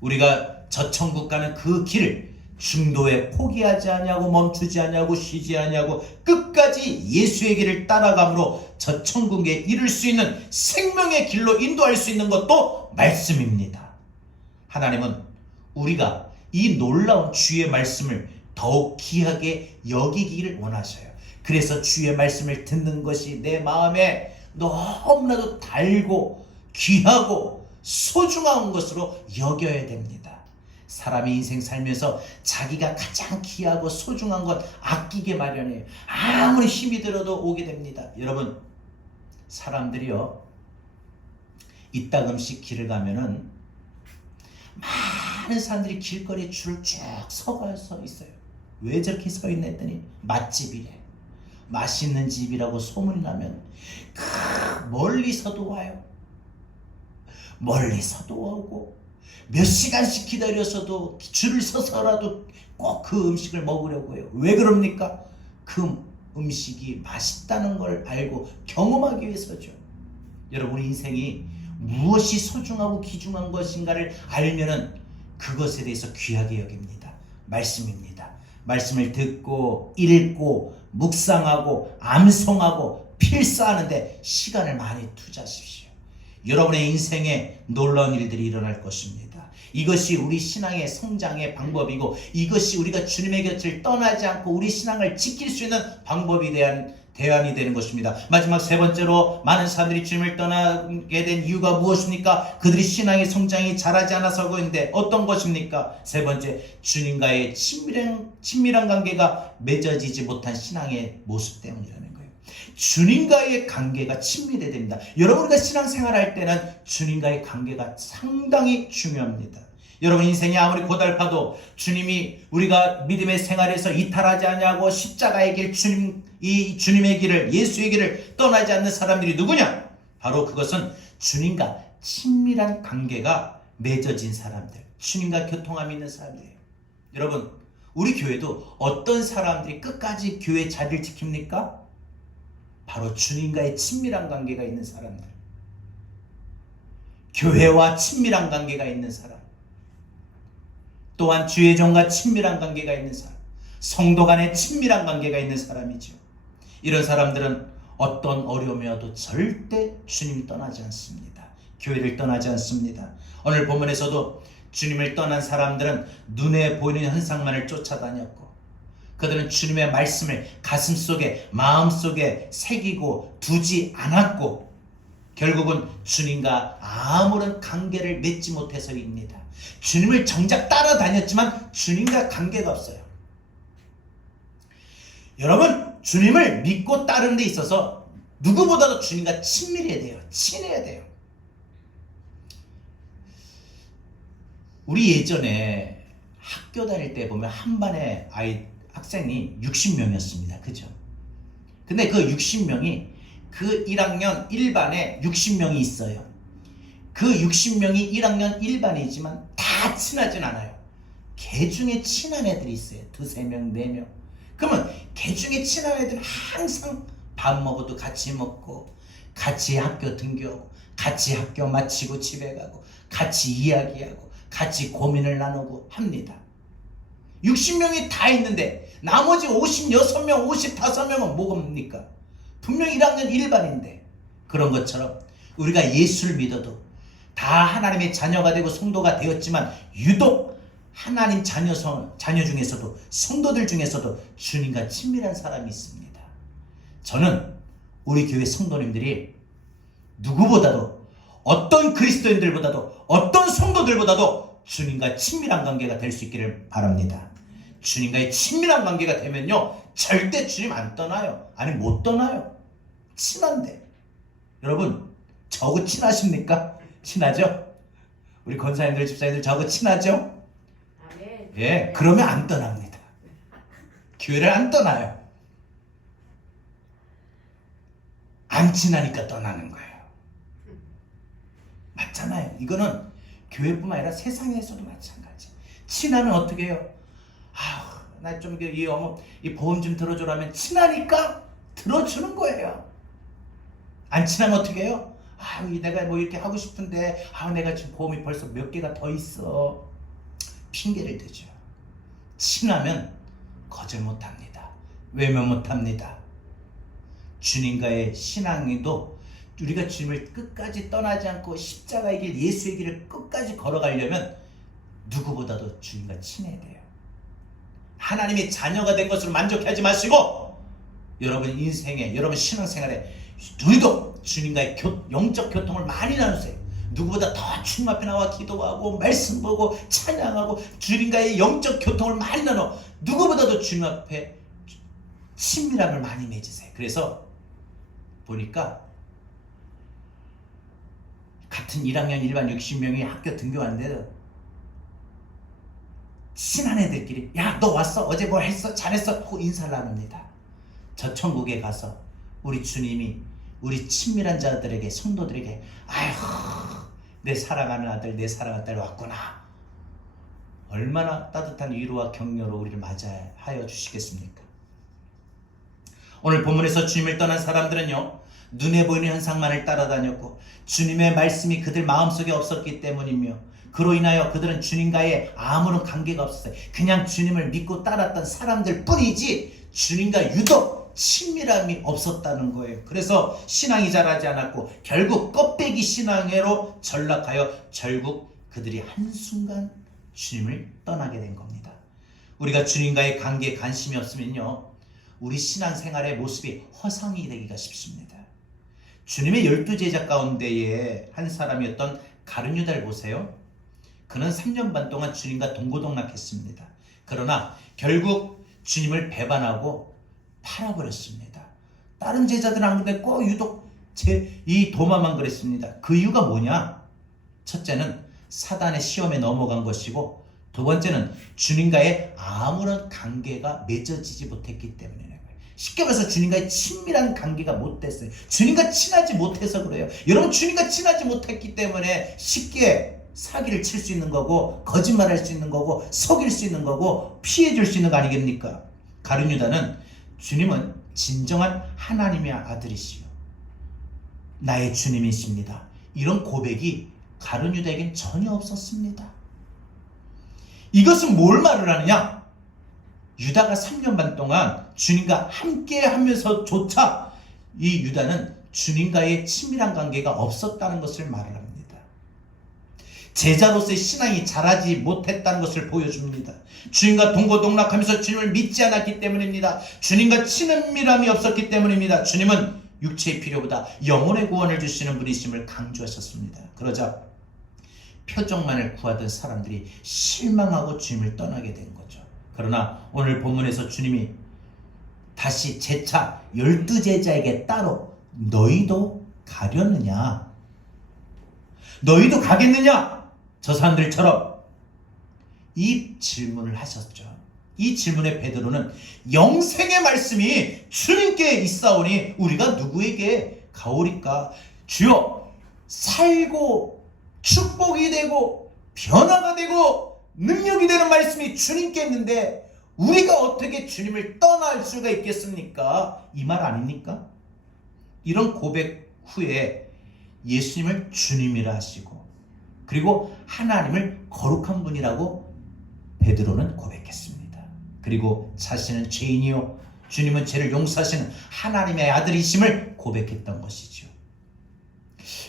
우리가 저 천국 가는 그 길을 중도에 포기하지 않냐고 멈추지 않냐고 쉬지 않냐고 끝까지 예수의 길을 따라감으로 저 천국에 이룰 수 있는 생명의 길로 인도할 수 있는 것도 말씀입니다. 하나님은 우리가 이 놀라운 주의 말씀을 더욱 귀하게 여기기를 원하셔요. 그래서 주의 말씀을 듣는 것이 내 마음에 너무나도 달고 귀하고 소중한 것으로 여겨야 됩니다. 사람이 인생 살면서 자기가 가장 귀하고 소중한 것 아끼게 마련해요. 아무리 힘이 들어도 오게 됩니다. 여러분, 사람들이요, 이따금씩 길을 가면은 많은 사람들이 길거리에 줄을 쭉 서서 있어요. 왜 저렇게 서 있나 했더니 맛집이래. 맛있는 집이라고 소문이 나면 멀리서도 와요. 멀리서도 오고 몇 시간씩 기다려서도 줄을 서서라도 꼭 그 음식을 먹으려고 해요. 왜 그럽니까? 그 음식이 맛있다는 걸 알고 경험하기 위해서죠. 여러분, 우리 인생이 무엇이 소중하고 귀중한 것인가를 알면은 그것에 대해서 귀하게 여깁니다. 말씀입니다. 말씀을 듣고 읽고 묵상하고 암송하고 필사하는데 시간을 많이 투자하십시오. 여러분의 인생에 놀라운 일들이 일어날 것입니다. 이것이 우리 신앙의 성장의 방법이고 이것이 우리가 주님의 곁을 떠나지 않고 우리 신앙을 지킬 수 있는 방법이 대안이 되는 것입니다. 마지막 세 번째로 많은 사람들이 주님을 떠나게 된 이유가 무엇입니까? 그들이 신앙의 성장이 자라지 않아서 그런데 어떤 것입니까? 세 번째, 주님과의 친밀한 관계가 맺어지지 못한 신앙의 모습 때문이라는 거예요. 주님과의 관계가 친밀해야 됩니다. 여러분과 신앙생활할 때는 주님과의 관계가 상당히 중요합니다. 여러분, 인생이 아무리 고달파도 주님이 우리가 믿음의 생활에서 이탈하지 않냐고 십자가의 길, 주님의 길을, 예수의 길을 떠나지 않는 사람들이 누구냐? 바로 그것은 주님과 친밀한 관계가 맺어진 사람들, 주님과 교통함이 있는 사람들이에요. 여러분, 우리 교회도 어떤 사람들이 끝까지 교회 자리를 지킵니까? 바로 주님과의 친밀한 관계가 있는 사람들, 교회와 친밀한 관계가 있는 사람, 또 또한 주의 종과 친밀한 관계가 있는 사람, 성도 간에 친밀한 관계가 있는 사람이죠. 이런 사람들은 어떤 어려움이 와도 절대 주님이 떠나지 않습니다. 교회를 떠나지 않습니다. 오늘 본문에서도 주님을 떠난 사람들은 눈에 보이는 현상만을 쫓아다녔고, 그들은 주님의 말씀을 가슴속에 마음속에 새기고 두지 않았고, 결국은 주님과 아무런 관계를 맺지 못해서입니다. 주님을 정작 따라다녔지만 주님과 관계가 없어요. 여러분, 주님을 믿고 따르는 데 있어서 누구보다도 주님과 친밀해야 돼요. 친해야 돼요. 우리 예전에 학교 다닐 때 보면 한 반에 학생이 60명이었습니다. 그죠? 근데 그 60명이 그 1학년 1반에 60명이 있어요. 그 60명이 1학년 1반이지만 다 친하진 않아요. 걔 중에 친한 애들이 있어요. 2, 3명, 4명. 그러면 걔 중에 친한 애들은 항상 밥 먹어도 같이 먹고, 같이 학교 등교하고, 같이 학교 마치고 집에 가고, 같이 이야기하고, 같이 고민을 나누고 합니다. 60명이 다 있는데 나머지 56명, 55명은 뭐겁니까? 분명 1학년 1반인데, 그런 것처럼 우리가 예수를 믿어도 다 하나님의 자녀가 되고 성도가 되었지만 유독 하나님 자녀 중에서도, 성도들 중에서도 주님과 친밀한 사람이 있습니다. 저는 우리 교회 성도님들이 누구보다도, 어떤 그리스도인들보다도, 어떤 성도들보다도 주님과 친밀한 관계가 될 수 있기를 바랍니다. 주님과의 친밀한 관계가 되면요, 절대 주님 안 떠나요. 아니, 못 떠나요. 친한데. 여러분, 저하고 친하십니까? 친하죠? 우리 권사님들, 집사님들 저하고 친하죠? 예, 그러면 안 떠납니다. 교회를 안 떠나요. 안 친하니까 떠나는 거예요. 맞잖아요. 이거는 교회뿐만 아니라 세상에서도 마찬가지. 친하면 어떻게 해요? 나 좀 이 보험 좀 들어주라면 친하니까 들어주는 거예요. 안 친하면 어떻게 해요? 내가 뭐 이렇게 하고 싶은데 내가 지금 보험이 벌써 몇 개가 더 있어. 핑계를 대죠. 친하면 거절 못합니다. 외면 못합니다. 주님과의 신앙도 우리가 주님을 끝까지 떠나지 않고 십자가의 길, 예수의 길을 끝까지 걸어가려면 누구보다도 주님과 친해야 돼요. 하나님의 자녀가 된 것으로 만족하지 마시고, 여러분 인생에, 여러분 신앙생활에 유독 주님과의 영적 교통을 많이 나누세요. 누구보다 더 주님 앞에 나와 기도하고 말씀 보고 찬양하고 주님과의 영적 교통을 많이 나눠 누구보다도 주님 앞에 친밀함을 많이 맺으세요. 그래서 보니까 같은 1학년 1반 60명이 학교 등교하는데 친한 애들끼리 야, 너 왔어? 어제 뭐 했어? 잘했어? 하고 인사를 나눕니다. 저 천국에 가서 우리 주님이 우리 친밀한 자들에게, 성도들에게 아휴, 내 사랑하는 아들, 내 사랑하는 딸 왔구나. 얼마나 따뜻한 위로와 격려로 우리를 맞이하여 주시겠습니까? 오늘 본문에서 주님을 떠난 사람들은요, 눈에 보이는 현상만을 따라다녔고 주님의 말씀이 그들 마음속에 없었기 때문이며, 그로 인하여 그들은 주님과의 아무런 관계가 없었어요. 그냥 주님을 믿고 따랐던 사람들 뿐이지 주님과 유독 친밀함이 없었다는 거예요. 그래서 신앙이 자라지 않았고 결국 껍데기 신앙으로 전락하여 결국 그들이 한순간 주님을 떠나게 된 겁니다. 우리가 주님과의 관계에 관심이 없으면요, 우리 신앙생활의 모습이 허상이 되기가 쉽습니다. 주님의 12제자 가운데에 한 사람이었던 가룟유다를 보세요. 그는 3년 반 동안 주님과 동고동락했습니다. 그러나 결국 주님을 배반하고 팔아버렸습니다. 다른 제자들은 안 그런데 꼭 유독 이 도마만 그랬습니다. 그 이유가 뭐냐? 첫째는 사단의 시험에 넘어간 것이고, 두 번째는 주님과의 아무런 관계가 맺어지지 못했기 때문이에요. 쉽게 말해서 주님과의 친밀한 관계가 못 됐어요. 주님과 친하지 못해서 그래요. 여러분, 주님과 친하지 못했기 때문에 쉽게 사기를 칠 수 있는 거고, 거짓말할 수 있는 거고, 속일 수 있는 거고, 피해줄 수 있는 거 아니겠습니까? 가룟유다는 주님은 진정한 하나님의 아들이시요 나의 주님이십니다, 이런 고백이 가룟유다에겐 전혀 없었습니다. 이것은 뭘 말을 하느냐? 유다가 3년 반 동안 주님과 함께 하면서조차 이 유다는 주님과의 친밀한 관계가 없었다는 것을 말을 합니다. 제자로서의 신앙이 자라지 못했다는 것을 보여줍니다. 주님과 동고동락하면서 주님을 믿지 않았기 때문입니다. 주님과 친밀함이 없었기 때문입니다. 주님은 육체의 필요보다 영혼의 구원을 주시는 분이심을 강조하셨습니다. 그러자 표적만을 구하던 사람들이 실망하고 주님을 떠나게 된 거죠. 그러나 오늘 본문에서 주님이 다시 재차 12제자에게 따로 너희도 가려느냐? 너희도 가겠느냐? 저 사람들처럼 이 질문을 하셨죠. 이 질문에 베드로는 영생의 말씀이 주님께 있사오니 우리가 누구에게 가오리까? 주여, 살고 축복이 되고 변화가 되고 능력이 되는 말씀이 주님께 있는데 우리가 어떻게 주님을 떠날 수가 있겠습니까? 이 말 아닙니까? 이런 고백 후에 예수님을 주님이라 하시고 그리고 하나님을 거룩한 분이라고 베드로는 고백했습니다. 그리고 자신은 죄인이요 주님은 죄를 용서하시는 하나님의 아들이심을 고백했던 것이죠.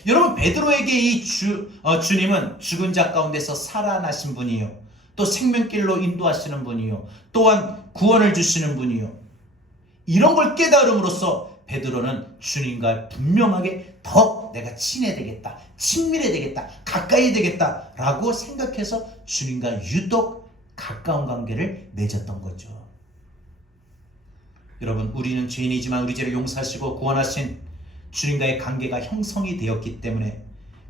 여러분, 베드로에게 이 주님은 죽은 자 가운데서 살아나신 분이요 또 생명길로 인도하시는 분이요 또한 구원을 주시는 분이요, 이런 걸 깨달음으로써 베드로는 주님과 분명하게 더 내가 친해야 되겠다, 친밀해야 되겠다, 가까이 되겠다 라고 생각해서 주님과 유독 가까운 관계를 맺었던 거죠. 여러분, 우리는 죄인이지만 우리 죄를 용서하시고 구원하신 주님과의 관계가 형성이 되었기 때문에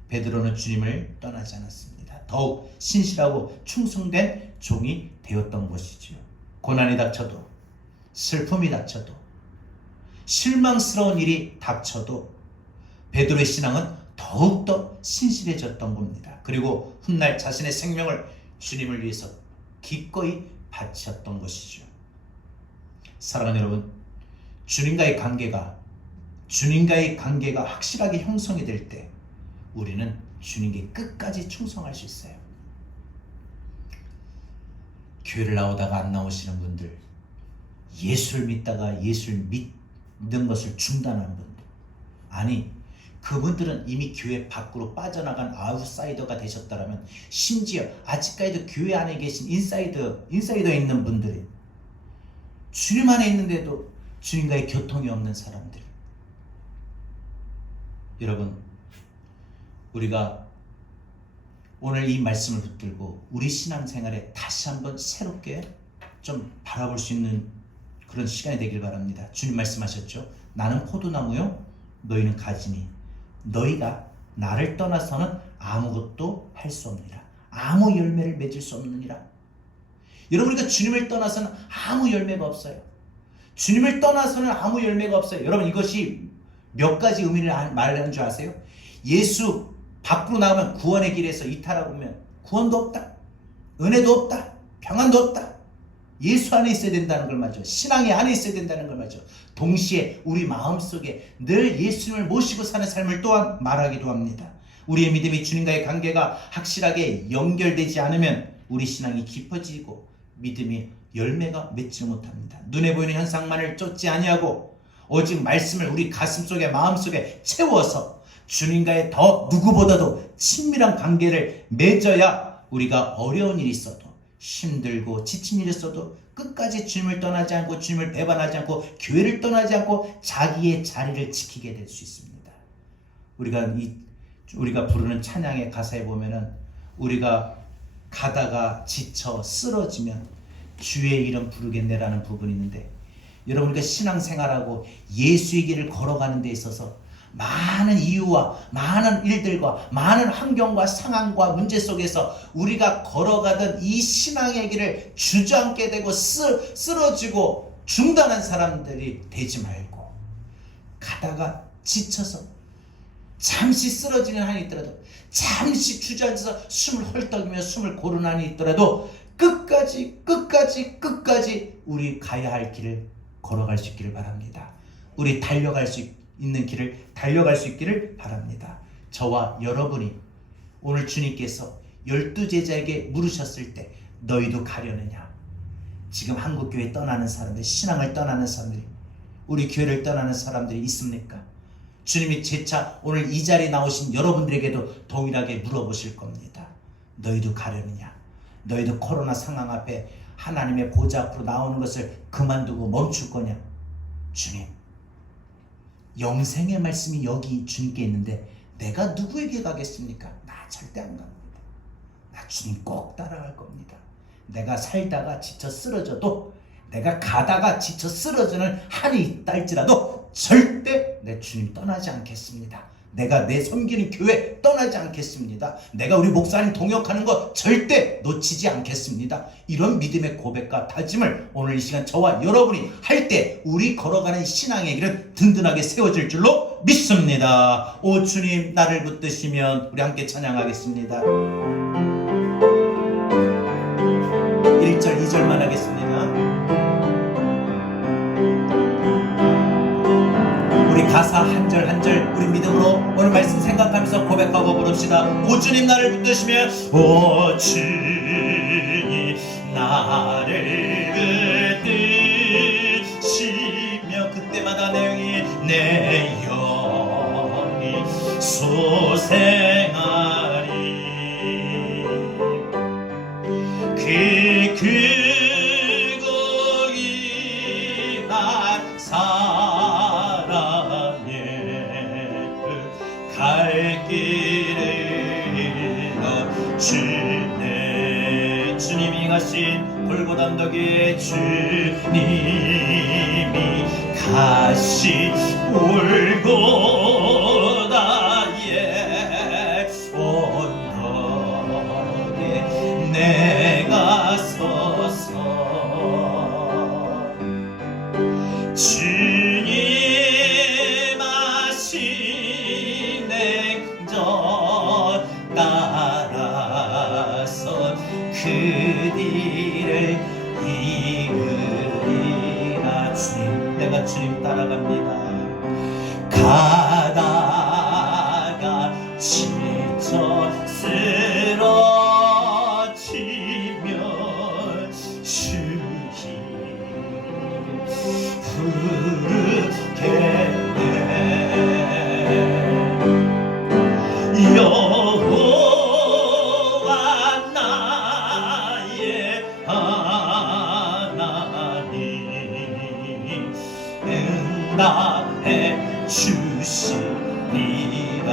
베드로는 주님을 떠나지 않았습니다. 더욱 신실하고 충성된 종이 되었던 것이지요. 고난이 닥쳐도, 슬픔이 닥쳐도, 실망스러운 일이 닥쳐도 베드로의 신앙은 더욱더 신실해졌던 겁니다. 그리고 훗날 자신의 생명을 주님을 위해서 기꺼이 바쳤던 것이죠. 사랑하는 여러분, 주님과의 관계가 확실하게 형성이 될 때 우리는 주님께 끝까지 충성할 수 있어요. 교회를 나오다가 안 나오시는 분들, 예수를 믿다가 예수를 믿는 것을 중단한 분들, 아니 그분들은 이미 교회 밖으로 빠져나간 아웃사이더가 되셨다라면, 심지어 아직까지도 교회 안에 계신 인사이더에 있는 분들이, 주님 안에 있는데도 주님과의 교통이 없는 사람들. 여러분, 우리가 오늘 이 말씀을 붙들고 우리 신앙생활에 다시 한번 새롭게 좀 바라볼 수 있는 그런 시간이 되길 바랍니다. 주님 말씀하셨죠. 나는 포도나무요 너희는 가지니 너희가 나를 떠나서는 아무것도 할 수 없느니라. 아무 열매를 맺을 수 없느니라. 여러분, 우리가 주님을 떠나서는 아무 열매가 없어요. 주님을 떠나서는 아무 열매가 없어요. 여러분, 이것이 몇 가지 의미를 말하는 줄 아세요? 예수 밖으로 나가면 구원의 길에서 이탈하고 보면 구원도 없다, 은혜도 없다, 평안도 없다. 예수 안에 있어야 된다는 걸 말이죠. 신앙이 안에 있어야 된다는 걸 말이죠. 동시에 우리 마음속에 늘 예수님을 모시고 사는 삶을 또한 말하기도 합니다. 우리의 믿음이 주님과의 관계가 확실하게 연결되지 않으면 우리 신앙이 깊어지고 믿음이 열매가 맺지 못합니다. 눈에 보이는 현상만을 쫓지 아니하고 오직 말씀을 우리 가슴속에 마음속에 채워서 주님과의 더 누구보다도 친밀한 관계를 맺어야 우리가 어려운 일이 있어도, 힘들고 지친 일이 있어도 끝까지 주님을 떠나지 않고, 주님을 배반하지 않고, 교회를 떠나지 않고 자기의 자리를 지키게 될 수 있습니다. 우리가 부르는 찬양의 가사에 보면은 우리가 가다가 지쳐 쓰러지면 주의 이름 부르겠네라는 부분이 있는데, 여러분, 우리가 신앙생활하고 예수의 길을 걸어가는 데 있어서 많은 이유와 많은 일들과 많은 환경과 상황과 문제 속에서 우리가 걸어가던 이 신앙의 길을 주저앉게 되고 쓰러지고 중단한 사람들이 되지 말고, 가다가 지쳐서 잠시 쓰러지는 한이 있더라도, 잠시 주저앉아서 숨을 헐떡이며 숨을 고르는 한이 있더라도 끝까지 우리 가야 할 길을 걸어갈 수 있기를 바랍니다. 우리 달려갈 수 있는 길을 달려갈 수 있기를 바랍니다. 저와 여러분이 오늘 주님께서 12제자에게 물으셨을 때 너희도 가려느냐? 지금 한국교회 떠나는 사람들, 신앙을 떠나는 사람들이, 우리 교회를 떠나는 사람들이 있습니까? 주님이 재차 오늘 이 자리에 나오신 여러분들에게도 동일하게 물어보실 겁니다. 너희도 가려느냐? 너희도 코로나 상황 앞에 하나님의 보좌 앞으로 나오는 것을 그만두고 멈출 거냐? 주님, 영생의 말씀이 여기 주님께 있는데 내가 누구에게 가겠습니까? 나 절대 안 갑니다. 나 주님 꼭 따라갈 겁니다. 내가 살다가 지쳐 쓰러져도, 내가 가다가 지쳐 쓰러지는 한이 있다 할지라도 절대 내 주님 떠나지 않겠습니다. 내가 내 섬기는 교회 떠나지 않겠습니다. 내가 우리 목사님 동역하는 거 절대 놓치지 않겠습니다. 이런 믿음의 고백과 다짐을 오늘 이 시간 저와 여러분이 할 때 우리 걸어가는 신앙의 길은 든든하게 세워질 줄로 믿습니다. 오 주님 나를 붙드시면, 우리 함께 찬양하겠습니다. 1절 2절만 하겠습니다. 우리 가사 한 절 한 절 우리 믿음으로 오늘 말씀 생각하면서 고백하고 부릅시다. 오 주님 나를 붙드시면, 오 주님 나를 붙드시며, 그때마다 내 영이 소생하리. 그거기 한 사람의 갈 길을 주네. 주님이 가신 골고다 언덕에 주님이 가신 골고다의 언덕에 내가 서서 주님 하신 행전 따라서 그 길을 이으리라. 주님, 내가 주님 따라갑니다. 가다가 지쳐 쓰러지면 주님 부르겠네. 여호와 나의 하나님 응답해 주시리라.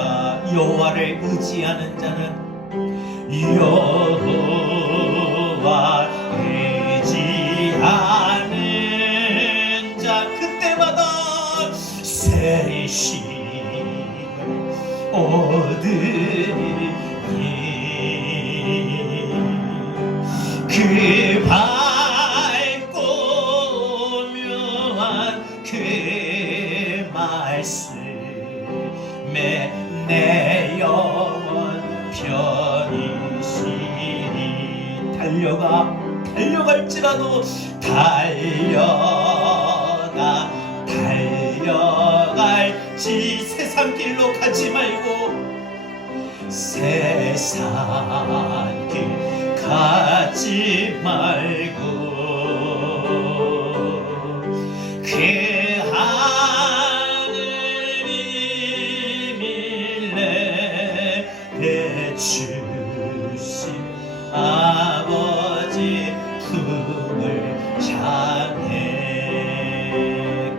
여호와를 의지하는 자는, 여호와 의지하는 자 그때마다 새 힘을 얻으리니. 그 밝고 묘한 그 말씀에 내 영혼 편이시니. 달려갈지라도 달려갈지 세상 길로 가지 말고 세상 길 가지 말고 그 하느님이 내주신 아버지 품을 향해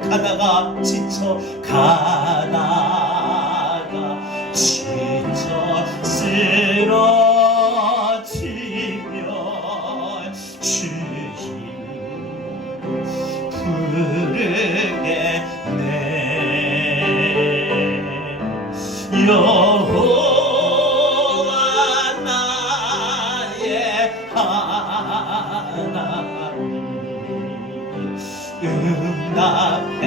가다가 지쳐 쓰러지면 주님 부르겠네. 여호와 나의 하나님 응답해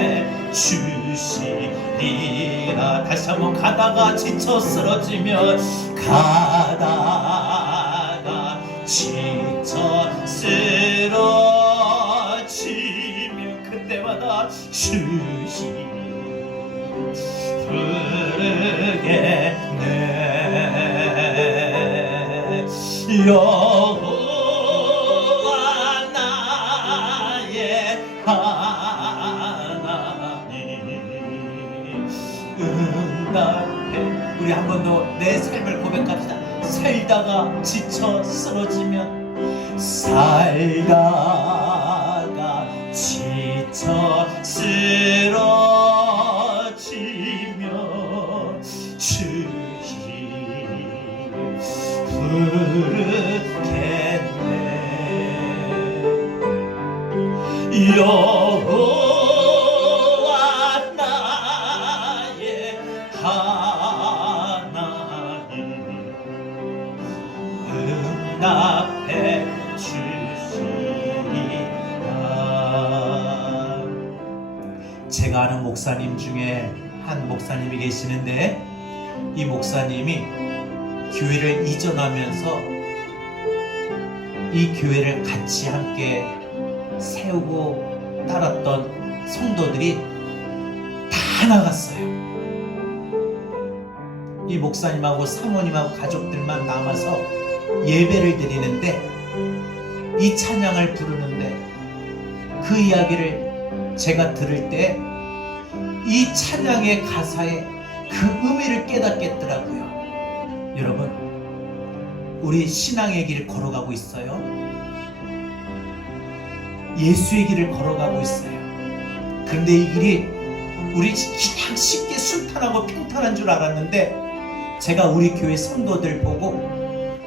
주시리라. 다시 한번 가다가 지쳐 쓰러지면 그때마다 주시 부르겠네. 여호와 한 번 더 내 삶을 고백합시다. 살다가 지쳐 쓰러지면, 살다가 지쳐 쓰러지면 주님 부르겠네. 여호와 나의 하나님 응답해 주시리라. 제가 아는 목사님 중에 한 목사님이 계시는데, 이 목사님이 교회를 이전하면서 이 교회를 같이 함께 세우고 따랐던 성도들이 다 나갔어요. 이 목사님하고 사모님하고 가족들만 남아서 예배를 드리는데, 이 찬양을 부르는데 그 이야기를 제가 들을 때 이 찬양의 가사에 그 의미를 깨닫겠더라고요. 여러분, 우리 신앙의 길 걸어가고 있어요. 예수의 길을 걸어가고 있어요. 근데 이 길이 우리 그냥 쉽게 순탄하고 평탄한 줄 알았는데, 제가 우리 교회 성도들 보고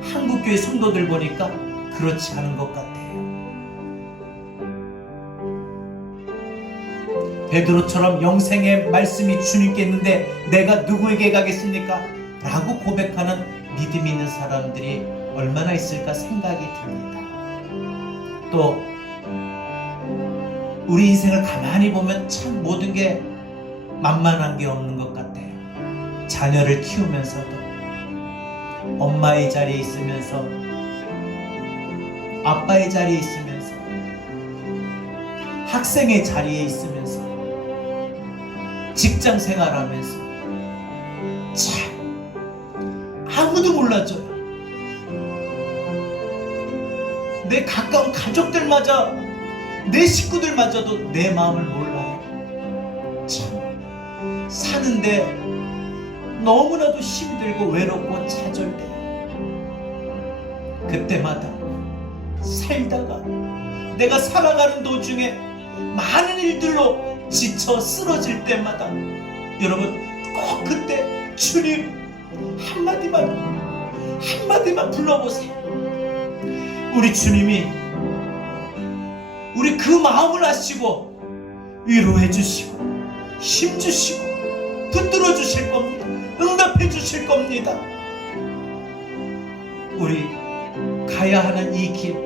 한국교회 성도들 보니까 그렇지 않은 것 같아요. 베드로처럼 영생의 말씀이 주님께 있는데 내가 누구에게 가겠습니까? 라고 고백하는 믿음 있는 사람들이 얼마나 있을까 생각이 듭니다. 또 우리 인생을 가만히 보면 참 모든 게 만만한 게 없는 것 같아요. 자녀를 키우면서도, 엄마의 자리에 있으면서, 아빠의 자리에 있으면서, 학생의 자리에 있으면서, 직장 생활하면서 참 아무도 몰라줘요. 내 가까운 가족들마저, 내 식구들마저도 내 마음을 몰라요. 참 사는데 너무나도 힘들고 외롭고 좌절돼요. 그때마다 살다가 내가 살아가는 도중에 많은 일들로 지쳐 쓰러질 때마다, 여러분 꼭 그때 주님 한마디만 불러보세요. 우리 주님이 우리 그 마음을 아시고 위로해 주시고 힘 주시고 붙들어 주실 겁니다. 응답해 주실 겁니다. 우리 가야 하는 이 길,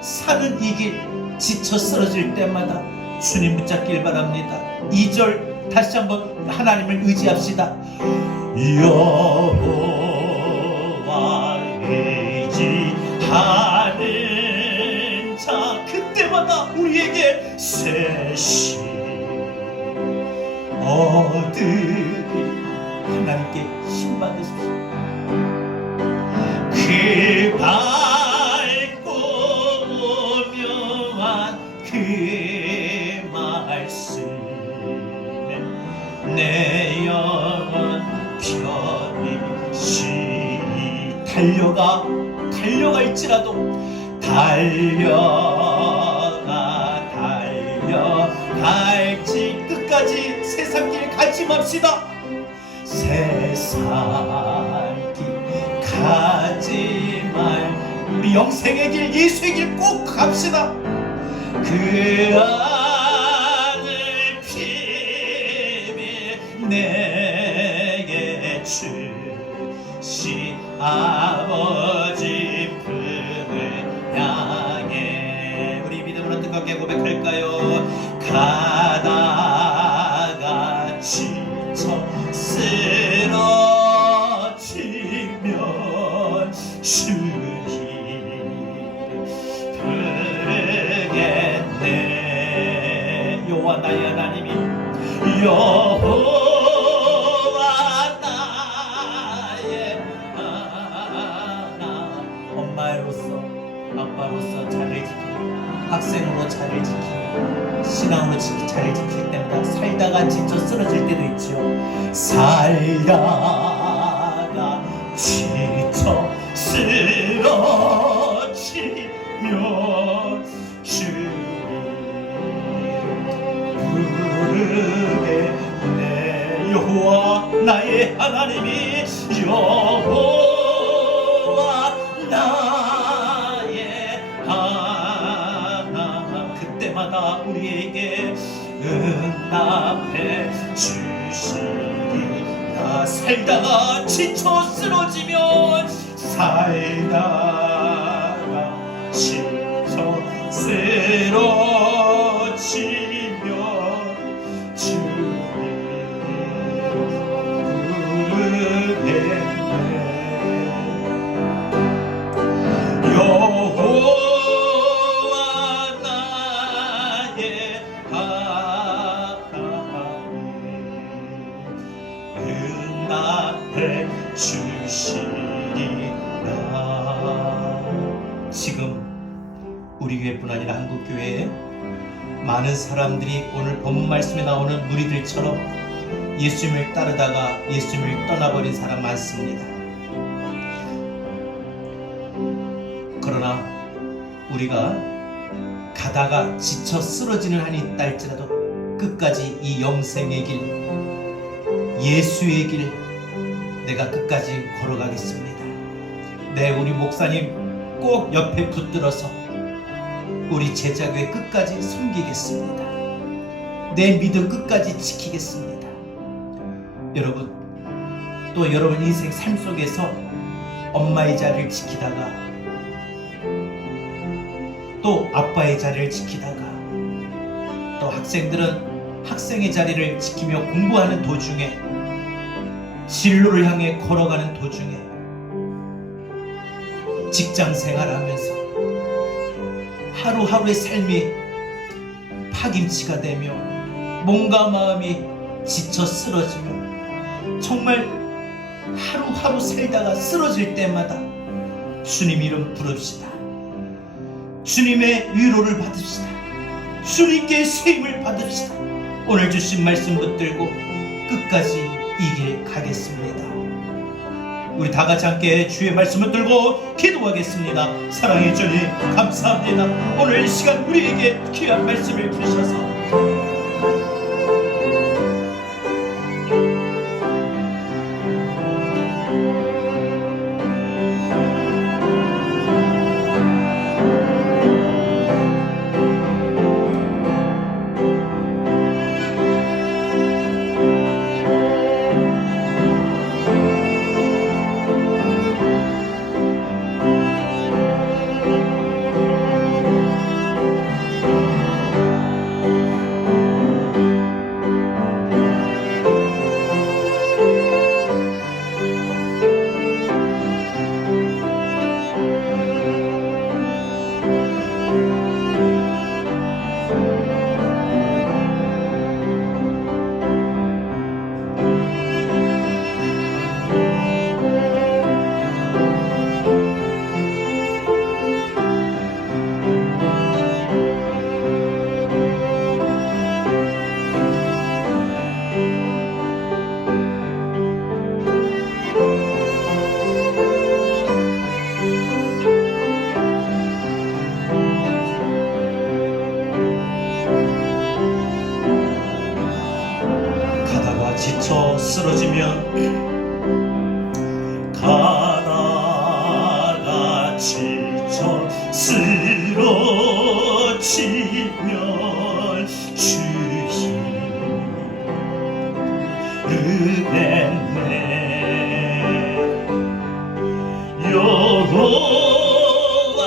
사는 이 길 지쳐 쓰러질 때마다 주님 붙잡길 바랍니다. 2절 다시 한번 하나님을 의지합시다. 여호와 의지하는 자, 그때마다 우리에게 새시 얻으리. 하나님께 힘 받으십시오. 그 밝고 오묘한 그 말씀에 내 영혼 편히 달려갈지라도 달려갈지 끝까지 세상 길 가지 맙시다. 세상 길 가지 말, 우리 영생의 길, 예수의 길 꼭 갑시다. 그 안을 피비 내게 주신 아버지 품을 향해, 우리 믿음으로 뜨겁게 고백할까요? 가다가 지쳐 쓰러지면 주님 부르겠네. 여호와 나의 하나님이, 여호와 나의 하나, 엄마로서 아빠로서 자리를 지키고, 학생으로 자리를 지키고, 신앙으로 자리를 지킬 때마다 살다가 지쳐 쓰러질 때도 있죠. 살다가 지쳐 쓰러지며 주를 부르겠네. 여호와 나의 하나님이 여호와 나의 하나님 그때마다 우리에게 응답해 주시리라. 살다가 지쳐 쓰러지면 살다가 지쳐 쓰러지면 주를 부르겠네. 여호와 나의 응답해 주시리라. 지금 우리 교회뿐 아니라 한국교회에 많은 사람들이 오늘 본문 말씀에 나오는 무리들처럼 예수님을 따르다가 예수님을 떠나버린 사람 많습니다. 그러나 우리가 가다가 지쳐 쓰러지는 한이 있다 할지라도 끝까지 이 영생의 길, 예수의 길 내가 끝까지 걸어가겠습니다. 네, 우리 목사님 꼭 옆에 붙들어서 우리 제자교회 끝까지 섬기겠습니다. 내 믿음 끝까지 지키겠습니다. 여러분, 또 여러분 인생 삶 속에서 엄마의 자리를 지키다가 또 아빠의 자리를 지키다가 또 학생들은 학생의 자리를 지키며 공부하는 도중에 진로를 향해 걸어가는 도중에 직장 생활하면서 하루하루의 삶이 파김치가 되며 몸과 마음이 지쳐 쓰러지며 정말 하루하루 살다가 쓰러질 때마다 주님 이름 부릅시다. 주님의 위로를 받읍시다. 주님께 세임을 받읍시다. 오늘 주신 말씀 붙들고 끝까지 이 길 가겠습니다. 우리 다 같이 함께 주의 말씀을 들고 기도하겠습니다. 사랑의 주님 감사합니다. 오늘 이 시간 우리에게 귀한 말씀을 주셔서 지쳐 쓰러지면 가다가 지쳐 쓰러지면 주시겠네. 여호와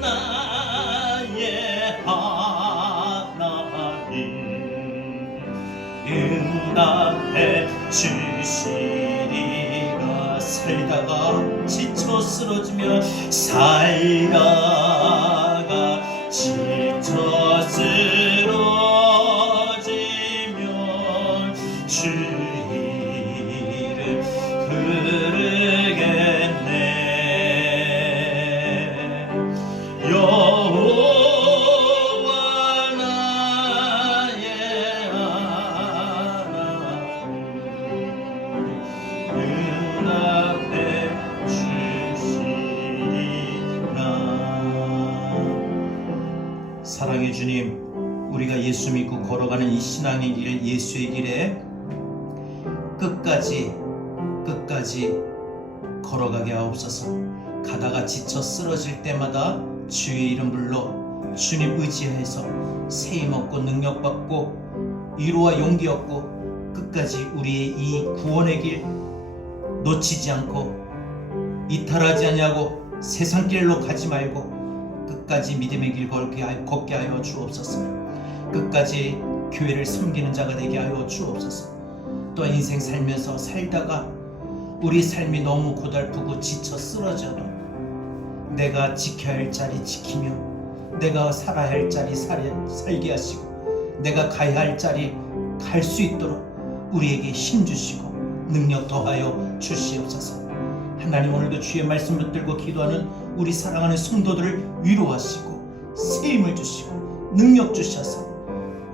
나의 하나님 응답해 주시리라. 살다가 지쳐 쓰러지며 살다가 지쳐 쓰러지며 주 이름 부르겠네. 여호와 나의 하나님 응답해 사랑의 주님, 우리가 예수 믿고 걸어가는 이 신앙의 길, 예수의 길에 끝까지 걸어가게 하옵소서. 가다가 지쳐 쓰러질 때마다 주의 이름 불러 주님 의지해서 세임 얻고 능력 받고 위로와 용기 얻고 끝까지 우리의 이 구원의 길 놓치지 않고 이탈하지 아니하고 세상 길로 가지 말고 끝까지 믿음의 길 걷게 하여 주옵소서. 끝까지 교회를 섬기는 자가 되게 하여 주옵소서. 또 인생 살다가 우리 삶이 너무 고달프고 지쳐 쓰러져도 내가 지켜야 할 자리 지키며 내가 살아야 할 자리 살게 하시고 내가 가야 할 자리 갈 수 있도록 우리에게 힘 주시고 능력 더하여 주시옵소서. 하나님, 오늘도 주의 말씀 붙들고 기도하는 우리 사랑하는 성도들을 위로하시고 세임을 주시고 능력 주셔서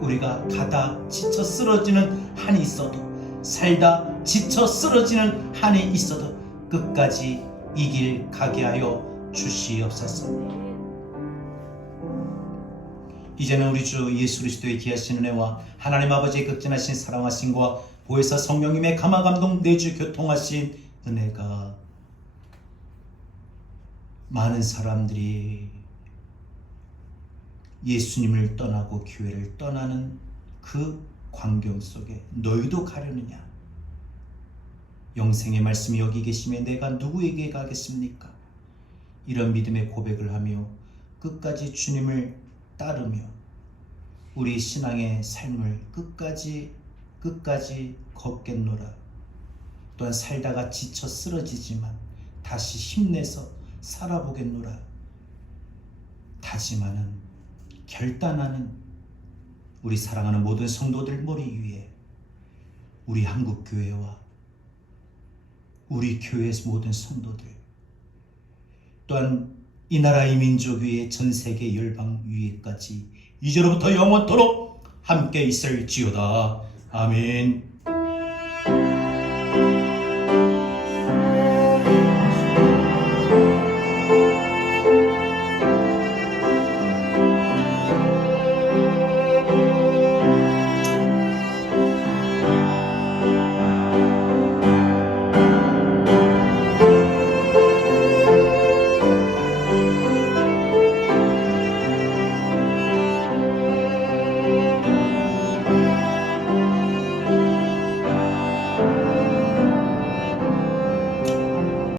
우리가 가다 지쳐 쓰러지는 한이 있어도 살다 지쳐 쓰러지는 한이 있어도 끝까지 이 길 가게 하여 주시옵소서. 이제는 우리 주 예수 그리스도의 귀하신 은혜와 하나님 아버지의 극진하신 사랑하심과 보혜사 성령님의 감화감동 내주 교통하신 은혜가 많은 사람들이 예수님을 떠나고 교회를 떠나는 그 광경 속에 너희도 가려느냐? 영생의 말씀이 여기 계시면 내가 누구에게 가겠습니까? 이런 믿음의 고백을 하며 끝까지 주님을 따르며 우리 신앙의 삶을 끝까지 걷겠노라. 또한 살다가 지쳐 쓰러지지만 다시 힘내서 살아보겠노라. 다짐하는, 결단하는 우리 사랑하는 모든 성도들 머리 위에 우리 한국교회와 우리 교회의 모든 성도들, 또한 이 나라 이 민족 위에 전 세계 열방 위에까지 이제로부터 영원토록 함께 있을지어다. 아멘.